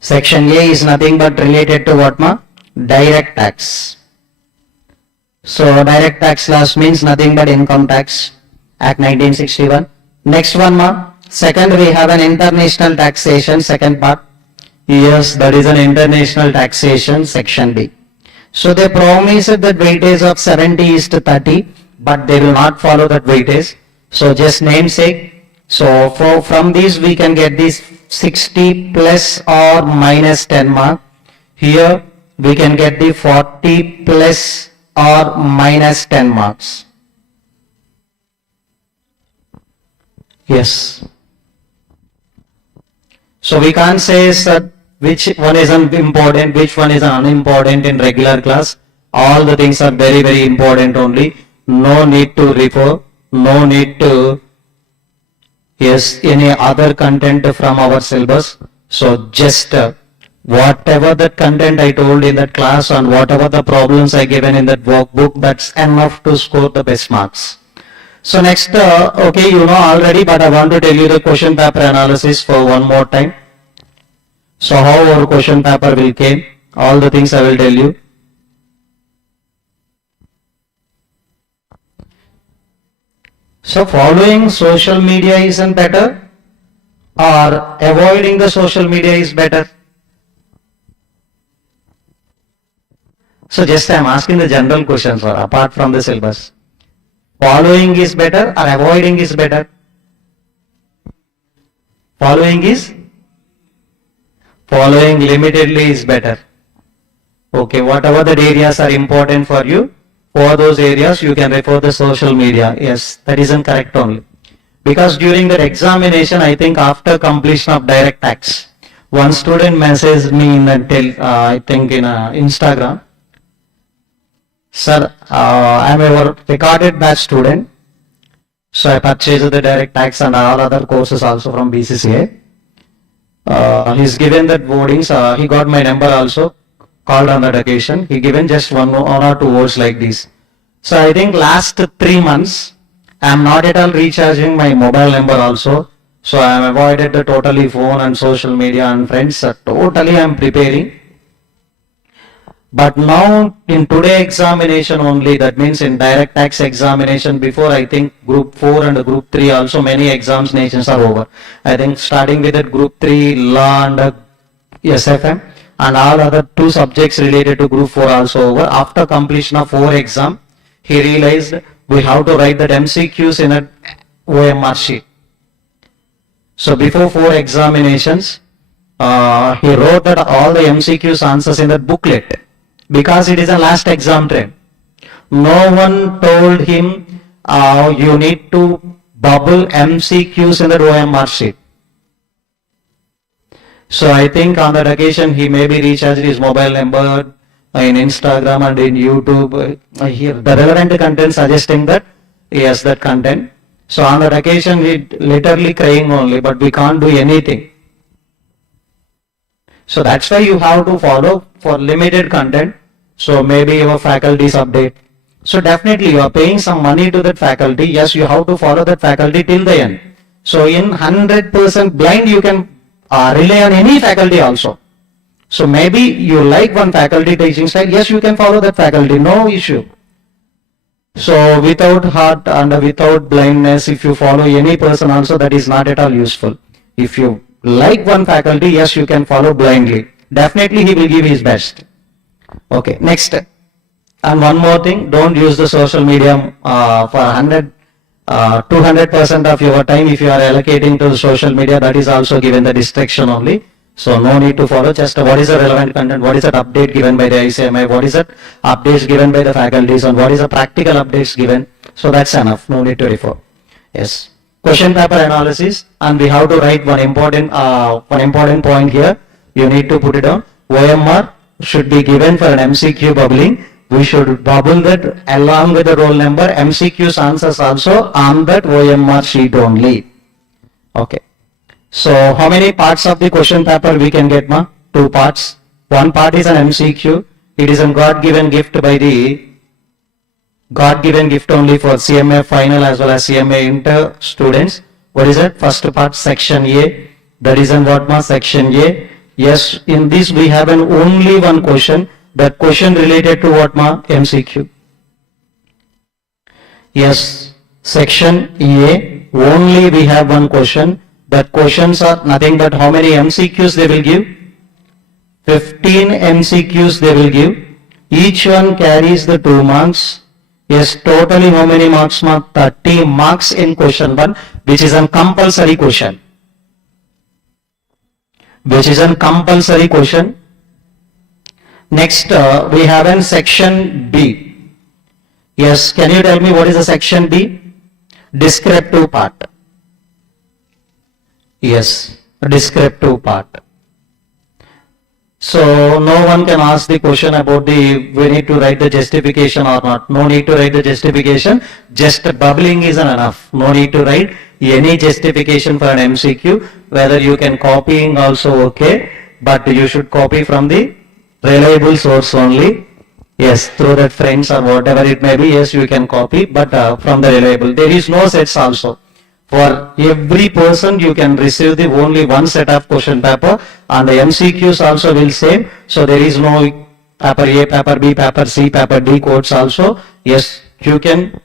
Section A is nothing but related to what ma? Direct tax. So direct tax laws means nothing but income tax, Act 1961. Next one ma, second we have an international taxation, second part. Yes, that is an international taxation, section B. So they promise that weightage of 70:30, but they will not follow that weightage. So just namesake. So from these we can get this 60 plus or minus 10 mark. Here we can get the 40 plus or minus 10 marks. Yes. So we can't say, sir, which one is important, which one is unimportant in regular class. All the things are very, very important only. No need to refer, no need to, yes, any other content from our syllabus. So just whatever the content I told in that class and whatever the problems I given in that workbook, that's enough to score the best marks. So next, okay, you know already, but I want to tell you the question paper analysis for one more time. So how our question paper will came, all the things I will tell you. So following social media isn't better, or avoiding the social media is better? So just I am asking the general questions, sir, apart from the syllabus. Following is better or avoiding is better? Following limitedly is better. Okay, whatever the areas are important for you, for those areas you can refer the social media. Yes, that isn't correct only. Because during the examination, I think after completion of direct tax, one student messaged me in I think in Instagram, sir, I am a recorded batch student, so I purchased the direct tax and all other courses also from Bcca. He's given that wordings, he got my number also, called on that occasion. He given just one or two words like this. So I think last 3 months, I am not at all recharging my mobile number also. So I am avoided the totally phone and social media and friends. Totally I am preparing. But now in today examination only, that means in direct tax examination, before I think group 4 and group 3 also many examinations are over. I think starting with that group 3 law and SFM and all other 2 subjects related to group 4 also over. After completion of 4 exam, he realized we have to write that MCQs in a OMR sheet. So before 4 examinations, he wrote that all the MCQs answers in that booklet. Because it is a last exam time. No one told him you need to bubble MCQs in the OMR sheet. So I think on that occasion he maybe recharged his mobile number in Instagram and in YouTube. Here the relevant content suggesting that yes, that content. So on that occasion he literally crying only, but we can't do anything. So that's why you have to follow for limited content. So maybe your faculty's update. So definitely you are paying some money to that faculty. Yes, you have to follow that faculty till the end. So in 100% blind you can rely on any faculty also. So maybe you like one faculty teaching style. Yes, you can follow that faculty. No issue. So without heart and without blindness, if you follow any person also, that is not at all useful. If you like one faculty, yes, you can follow blindly. Definitely he will give his best. Okay, next. And one more thing, don't use the social media for 200% of your time. If you are allocating to the social media, that is also given the distraction only. So no need to follow, just what is the relevant content, what is that update given by the ICMAI, what is that updates given by the faculties, and what is the practical updates given. So that's enough, no need to refer. Yes. Question paper analysis, and we have to write one important point here. You need to put it down. OMR should be given for an MCQ bubbling. We should bubble that along with the roll number. MCQ's answers also on that OMR sheet only. Okay. So how many parts of the question paper we can get, ma? 2 parts. One part is an MCQ. It is a God-given gift by the God-given gift only for CMA final as well as CMA inter students. What is it? First part, section A. That is in what, ma? Section A. Yes, in this we have an only one question. That question related to what, ma? MCQ. Yes, section A. Only we have one question. That questions are nothing but how many MCQs they will give? 15 MCQs they will give. Each one carries the 2 marks. Yes, totally how many marks, ma? 30 marks in question 1, which is a compulsory question. Which is a compulsory question. Next, we have in section B. Yes, can you tell me what is the section B? Descriptive part. Yes, descriptive part. So no one can ask the question about we need to write the justification or not. No need to write the justification. Just bubbling is enough. No need to write any justification for an MCQ. Whether you can copying also okay, but you should copy from the reliable source only. Yes, through that friends or whatever it may be. Yes, you can copy, but from the reliable. There is no sets also. For every person you can receive the only one set of question paper, and the MCQs also will same. So there is no paper A, paper B, paper C, paper D codes also. Yes, you can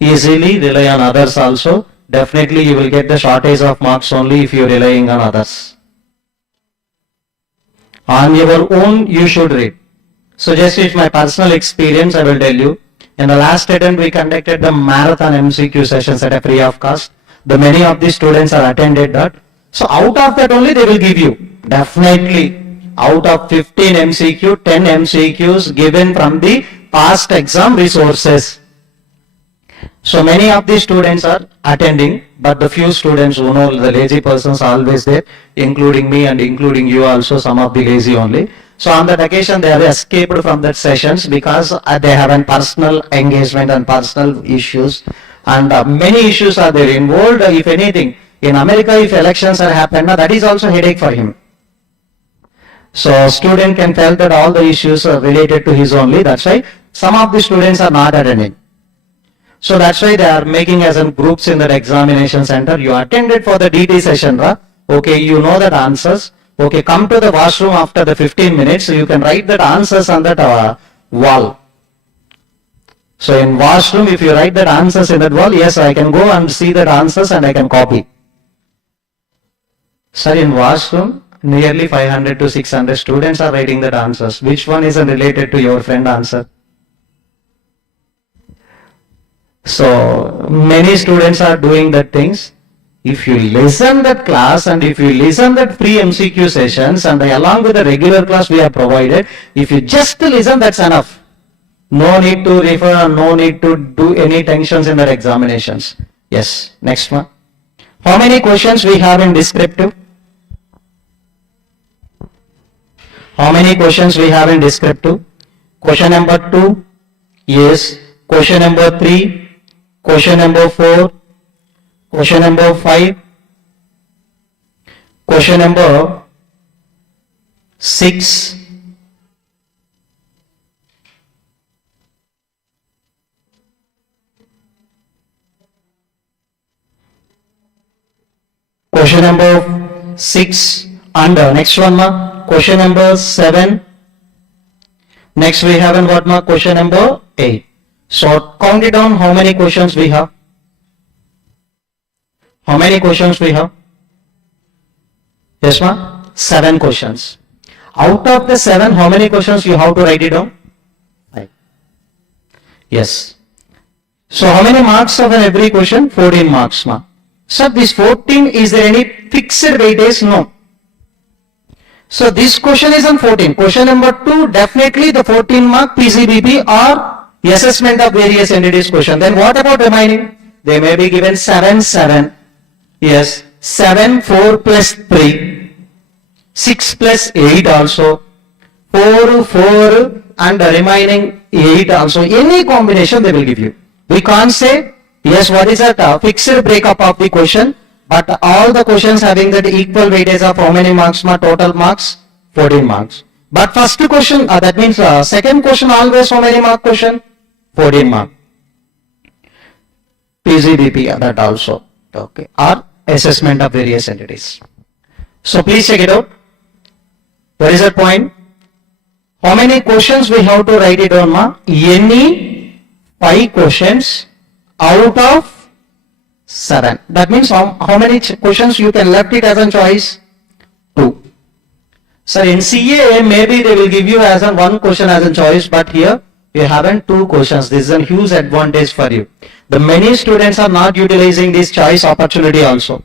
easily rely on others also. Definitely you will get the shortage of marks only if you are relying on others. On your own you should read. So just with my personal experience I will tell you. In the last attempt we conducted the marathon MCQ sessions at a free of cost. The many of the students are attended that. So out of that only they will give you. Definitely out of 15 MCQ, 10 MCQs given from the past exam resources. So many of the students are attending, but the few students who know, the lazy persons are always there, including me and including you also, some of the lazy only. So on that occasion they are escaped from that sessions because they have a personal engagement and personal issues, and many issues are there involved. If anything, in America if elections are happened, that is also headache for him. So student can tell that all the issues are related to his only, that's why some of the students are not attending. So that's why they are making as in groups in the examination center. You attended for the DT session, right? Okay, you know that answers. Okay, come to the washroom after the 15 minutes, so you can write that answers on that wall. So in washroom, if you write that answers in that wall, yes, I can go and see that answers and I can copy. Sir, in washroom, nearly 500 to 600 students are writing that answers. Which one is related to your friend answer? So many students are doing that things. If you listen that class and if you listen that free MCQ sessions and along with the regular class we have provided, if you just listen, that's enough. No need to refer, no need to do any tensions in their examinations. Yes, next one. How many questions we have in descriptive? How many questions we have in descriptive? Question number 2, yes. Question number 3, question number 4, question number 5, question number 6, question number 6, and next one ma, question number 7. Next we have in what ma, question number 8. So count it down, how many questions we have? How many questions we have? Yes ma, 7 questions. Out of the 7, how many questions you have to write it down? 5. Yes. So how many marks of every question? 14 marks ma. So this 14, is there any fixed weightage? No. So this question is on 14. Question number 2, definitely the 14 mark PCBP or assessment of various entities question. Then what about remaining? They may be given 7, 7. Yes, 7, 4 plus 3, 6 plus 8 also, 4, 4 and the remaining 8 also. Any combination they will give you. We can't say, yes, what is that fixed breakup of the question, but all the questions having that equal weightage of how many marks, total marks, 14 marks. But first question, that means second question always how many mark question? 14 mark. PCBP, that also. Okay. Or assessment of various entities. So please check it out. Where is that point? How many questions we have to write it down ma? Any 5 questions out of 7. That means how many questions you can left it as a choice? 2. So in CA maybe they will give you as a 1 question as a choice, but here you haven't 2 questions. This is a huge advantage for you. The many students are not utilizing this choice opportunity also.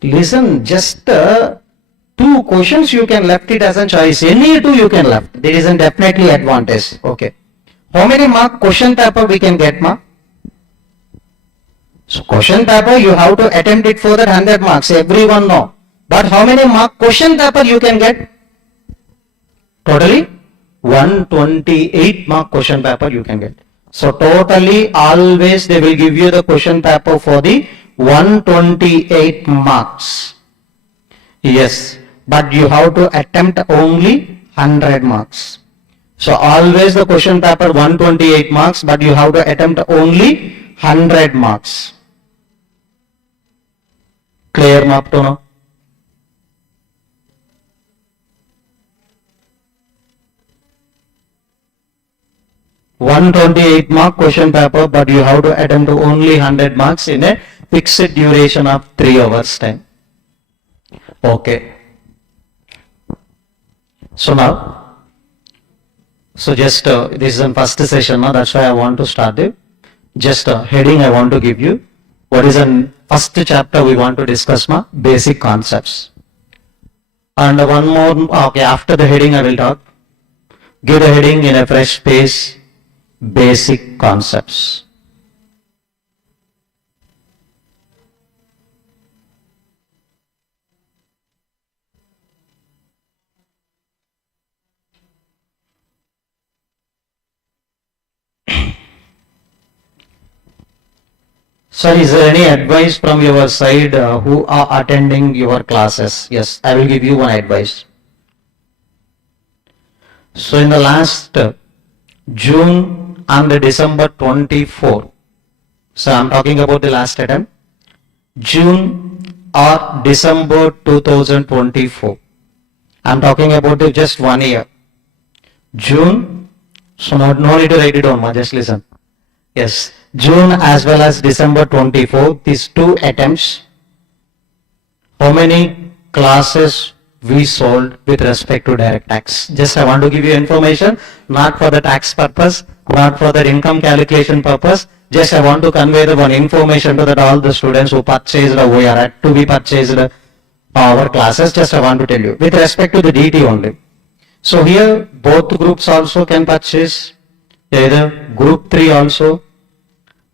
Listen, just 2 questions you can left it as a choice. Any 2 you can left. There is a definitely advantage. Okay. How many mark question paper we can get ma? So question paper you have to attempt it for that 100 marks. Everyone know. But how many mark question paper you can get? Totally 128 mark question paper you can get. So totally always they will give you the question paper for the 128 marks. Yes, but you have to attempt only 100 marks. So always the question paper 128 marks, but you have to attempt only 100 marks. Clear up to now? $128 mark question paper, but you have to attempt only 100 marks in a fixed duration of 3 hours time. Okay. So now, this is the first session now, that's why I want to start it. Just a heading I want to give you. What is the first chapter we want to discuss now? Basic concepts. And one more, okay, after the heading I will talk. Give the heading in a fresh page. Basic concepts. Sir, is there any advice from your side who are attending your classes? Yes, I will give you one advice. So in the last June and December 24, so I'm talking about the last attempt, June or December 2024. I'm talking about just 1 year. June, so no need to write it down, just listen. Yes, June as well as December 24, these 2 attempts, how many classes we sold with respect to direct tax. Just I want to give you information, not for the tax purpose, not for the income calculation purpose. Just I want to convey the one information to that all the students who purchased or who are to be purchased our classes. Just I want to tell you with respect to the DT only. So here both groups also can purchase, either group 3 also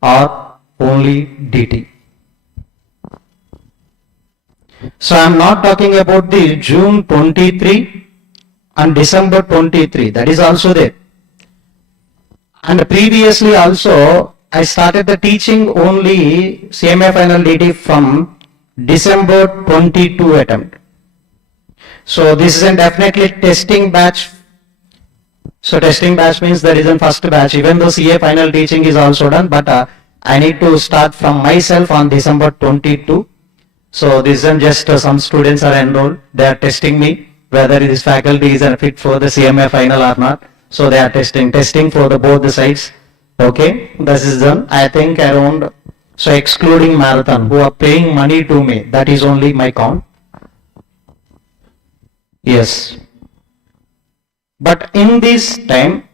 or only DT. So I am not talking about the June 23 and December 23, that is also there. And previously also I started the teaching only CMA final DT from December 22 attempt. So this is a definitely testing batch. So testing batch means there is a first batch, even though CA final teaching is also done, but I need to start from myself on December 22. So this isn't just some students are enrolled, they are testing me whether this faculty is fit for the CMA final or not. So they are testing for the both the sides. Okay, this is done. I think around, so excluding marathon who are paying money to me, that is only my count. Yes. But in this time,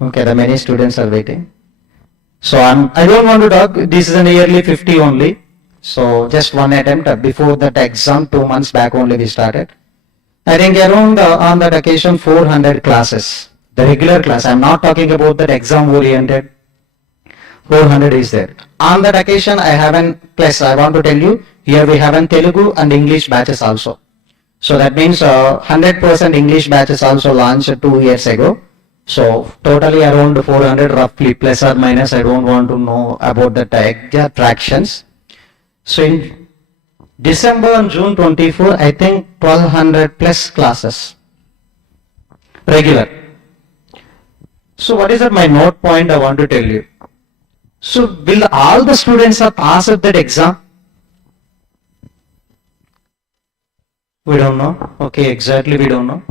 okay, the many students are waiting. So I don't want to talk, this is a nearly 50 only. So just one attempt before that exam, 2 months back only we started. I think around on that occasion 400 classes, the regular class. I'm not talking about that exam oriented. 400 is there. On that occasion I have an plus. I want to tell you here we have an Telugu and English batches also. So that means 100% English batches also launched 2 years ago. So totally around 400 roughly, plus or minus. I don't want to know about the exact fractions. So in December and June 24, I think 1200 plus classes, regular. So what is my note point I want to tell you? So will all the students have passed that exam? We don't know. Okay, exactly we don't know.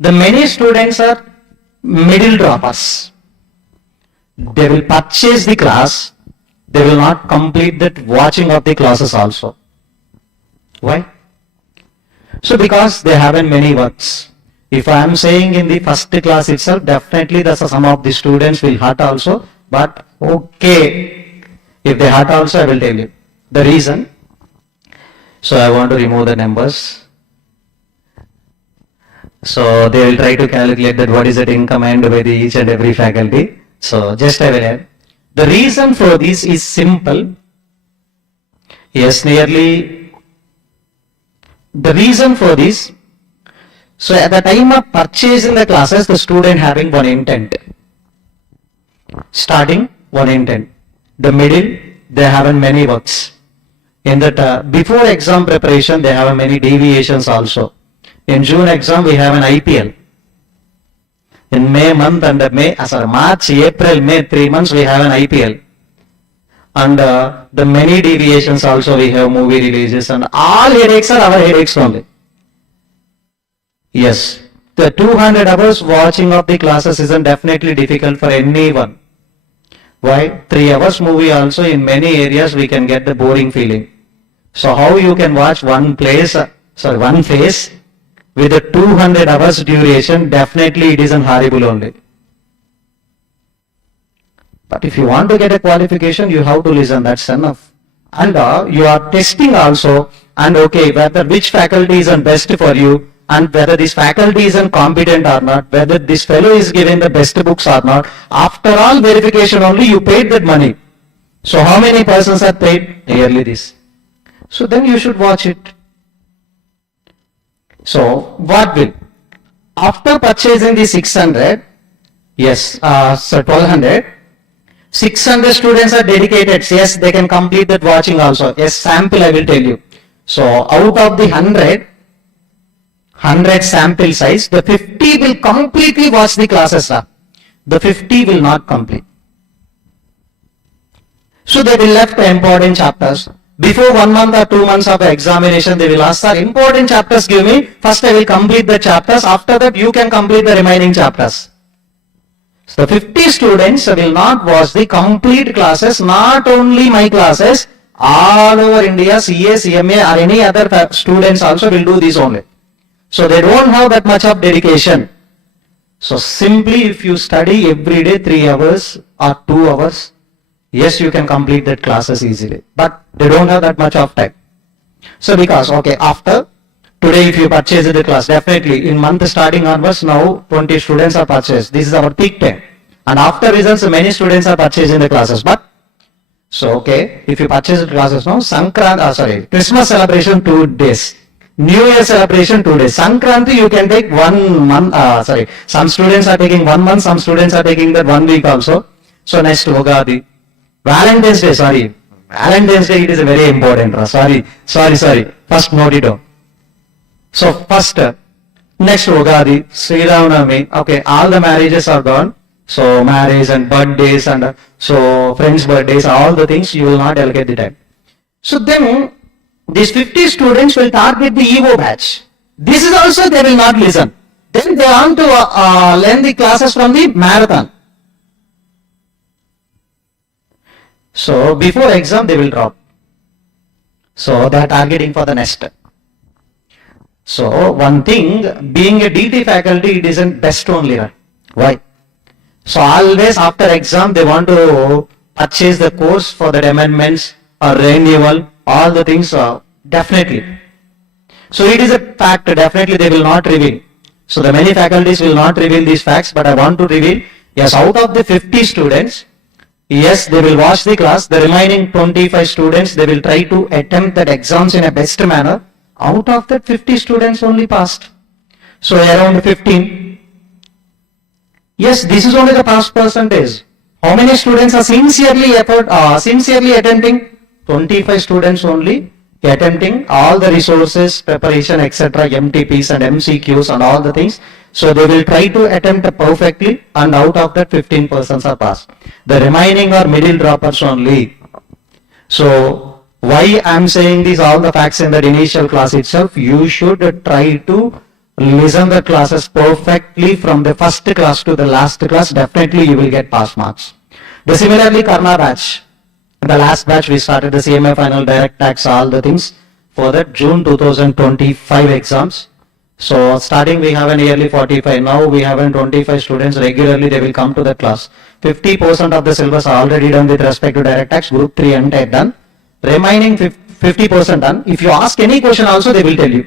The many students are middle droppers. They will purchase the class. They will not complete that watching of the classes also. Why? So because they haven't many works. If I am saying in the first class itself, definitely some of the students will hurt also. But okay, if they hurt also, I will tell you the reason. So I want to remove the numbers. So they will try to calculate that what is the income earned by each and every faculty. So just I will add. The reason for this is simple. Yes, nearly. The reason for this, so at the time of purchasing the classes, the student having one intent. Starting one intent. The middle, they have many works. In that before exam preparation, they have many deviations also. In June exam, we have an IPL. In May month and March, April, May, 3 months we have an IPL. and the many deviations also we have movie releases, and all headaches are our headaches only. Yes, the 200 hours watching of the classes isn't definitely difficult for anyone. Why? 3 hours movie also in many areas we can get the boring feeling. So how you can watch one face with a 200 hours duration, definitely it isn't horrible only. But if you want to get a qualification, you have to listen, that's enough. And you are testing also, and okay, whether which faculty is best for you, and whether this faculty is competent or not, whether this fellow is giving the best books or not. After all verification only, you paid that money. So how many persons are paid? Nearly this. So then you should watch it. So what will? After purchasing the 600, yes, so 1200, 600 students are dedicated. Yes, they can complete that watching also. Yes, sample I will tell you. So out of the 100 sample size, the 50 will completely watch the classes. The 50 will not complete. So they will left the important chapters. Before 1 month or 2 months of examination, they will ask, sir, important chapters give me. First I will complete the chapters. After that, you can complete the remaining chapters. So 50 students will not watch the complete classes, not only my classes, all over India, CA, CMA or any other students also will do this only. So they don't have that much of dedication. So simply if you study every day 3 hours or 2 hours, yes, you can complete that classes easily. But they don't have that much of time. So because, okay, after today if you purchase the class, definitely in month starting onwards, now 20 students are purchased. This is our peak time. And after results, many students are purchasing the classes. But, so okay, if you purchase the classes now, Christmas celebration 2 days. New Year celebration 2 days. Sankranti you can take 1 month, some students are taking 1 month, some students are taking that 1 week also. So next Ugadi. Valentine's Day, Valentine's Day, it is very important. Sorry. First note it down. So first, next Ugadi, Sri Ramanavami, okay, all the marriages are gone. So marriage and birthdays and so friends' birthdays, all the things you will not allocate the time. So then, these 50 students will target the EVO batch. This is also they will not listen. Then they want to learn the classes from the marathon. So before exam they will drop. So they are targeting for the next. So one thing, being a DT faculty, it isn't best only. Why? So always after exam they want to purchase the course for the amendments or renewal, all the things, definitely. So it is a fact, definitely they will not reveal. So the many faculties will not reveal these facts, but I want to reveal, yes, out of the 50 students, yes, they will watch the class. The remaining 25 students, they will try to attempt that exams in a best manner. Out of that, 50 students only passed. So around 15. Yes, this is only the pass percentage. How many students are sincerely attempting? 25 students only attempting all the resources, preparation, etc., MTPs and MCQs and all the things. So they will try to attempt perfectly, and out of that 15% are passed. The remaining are middle droppers only. So why I am saying these all the facts in that initial class itself, you should try to listen the classes perfectly from the first class to the last class. Definitely you will get pass marks. The similarly Karna batch, the last batch we started the CMA final direct tax, all the things for that June 2025 exams. So starting we have a nearly 45, now we have 25 students regularly, they will come to the class. 50% of the syllabus are already done with respect to direct tax, group 3 and done. Remaining 50% done. If you ask any question also, they will tell you.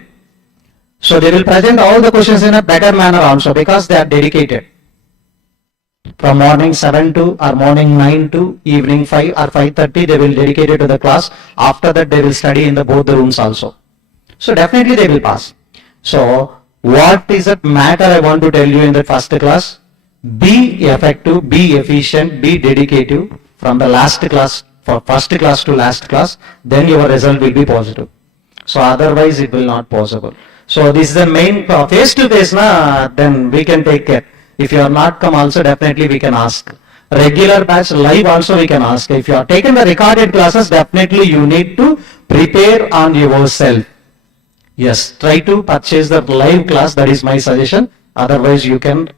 So they will present all the questions in a better manner also because they are dedicated. From morning 7 to or morning 9 to evening 5 or 5:30, they will dedicate it to the class. After that, they will study in both the rooms also. So definitely they will pass. So what is the matter I want to tell you in the first class? Be effective, be efficient, be dedicated from the last class, for first class to last class, then your result will be positive. So otherwise it will not possible. So this is the main face to face, then we can take care. If you are not come also, definitely we can ask. Regular batch live also we can ask. If you are taking the recorded classes, definitely you need to prepare on yourself. Yes, try to purchase the live class. That is my suggestion. Otherwise, you can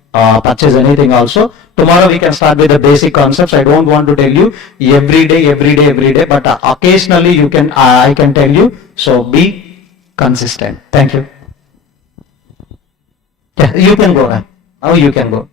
purchase anything also. Tomorrow we can start with the basic concepts. I don't want to tell you every day, but occasionally you can. I can tell you. So be consistent. Thank you. Yeah, you can go now. Now you can go.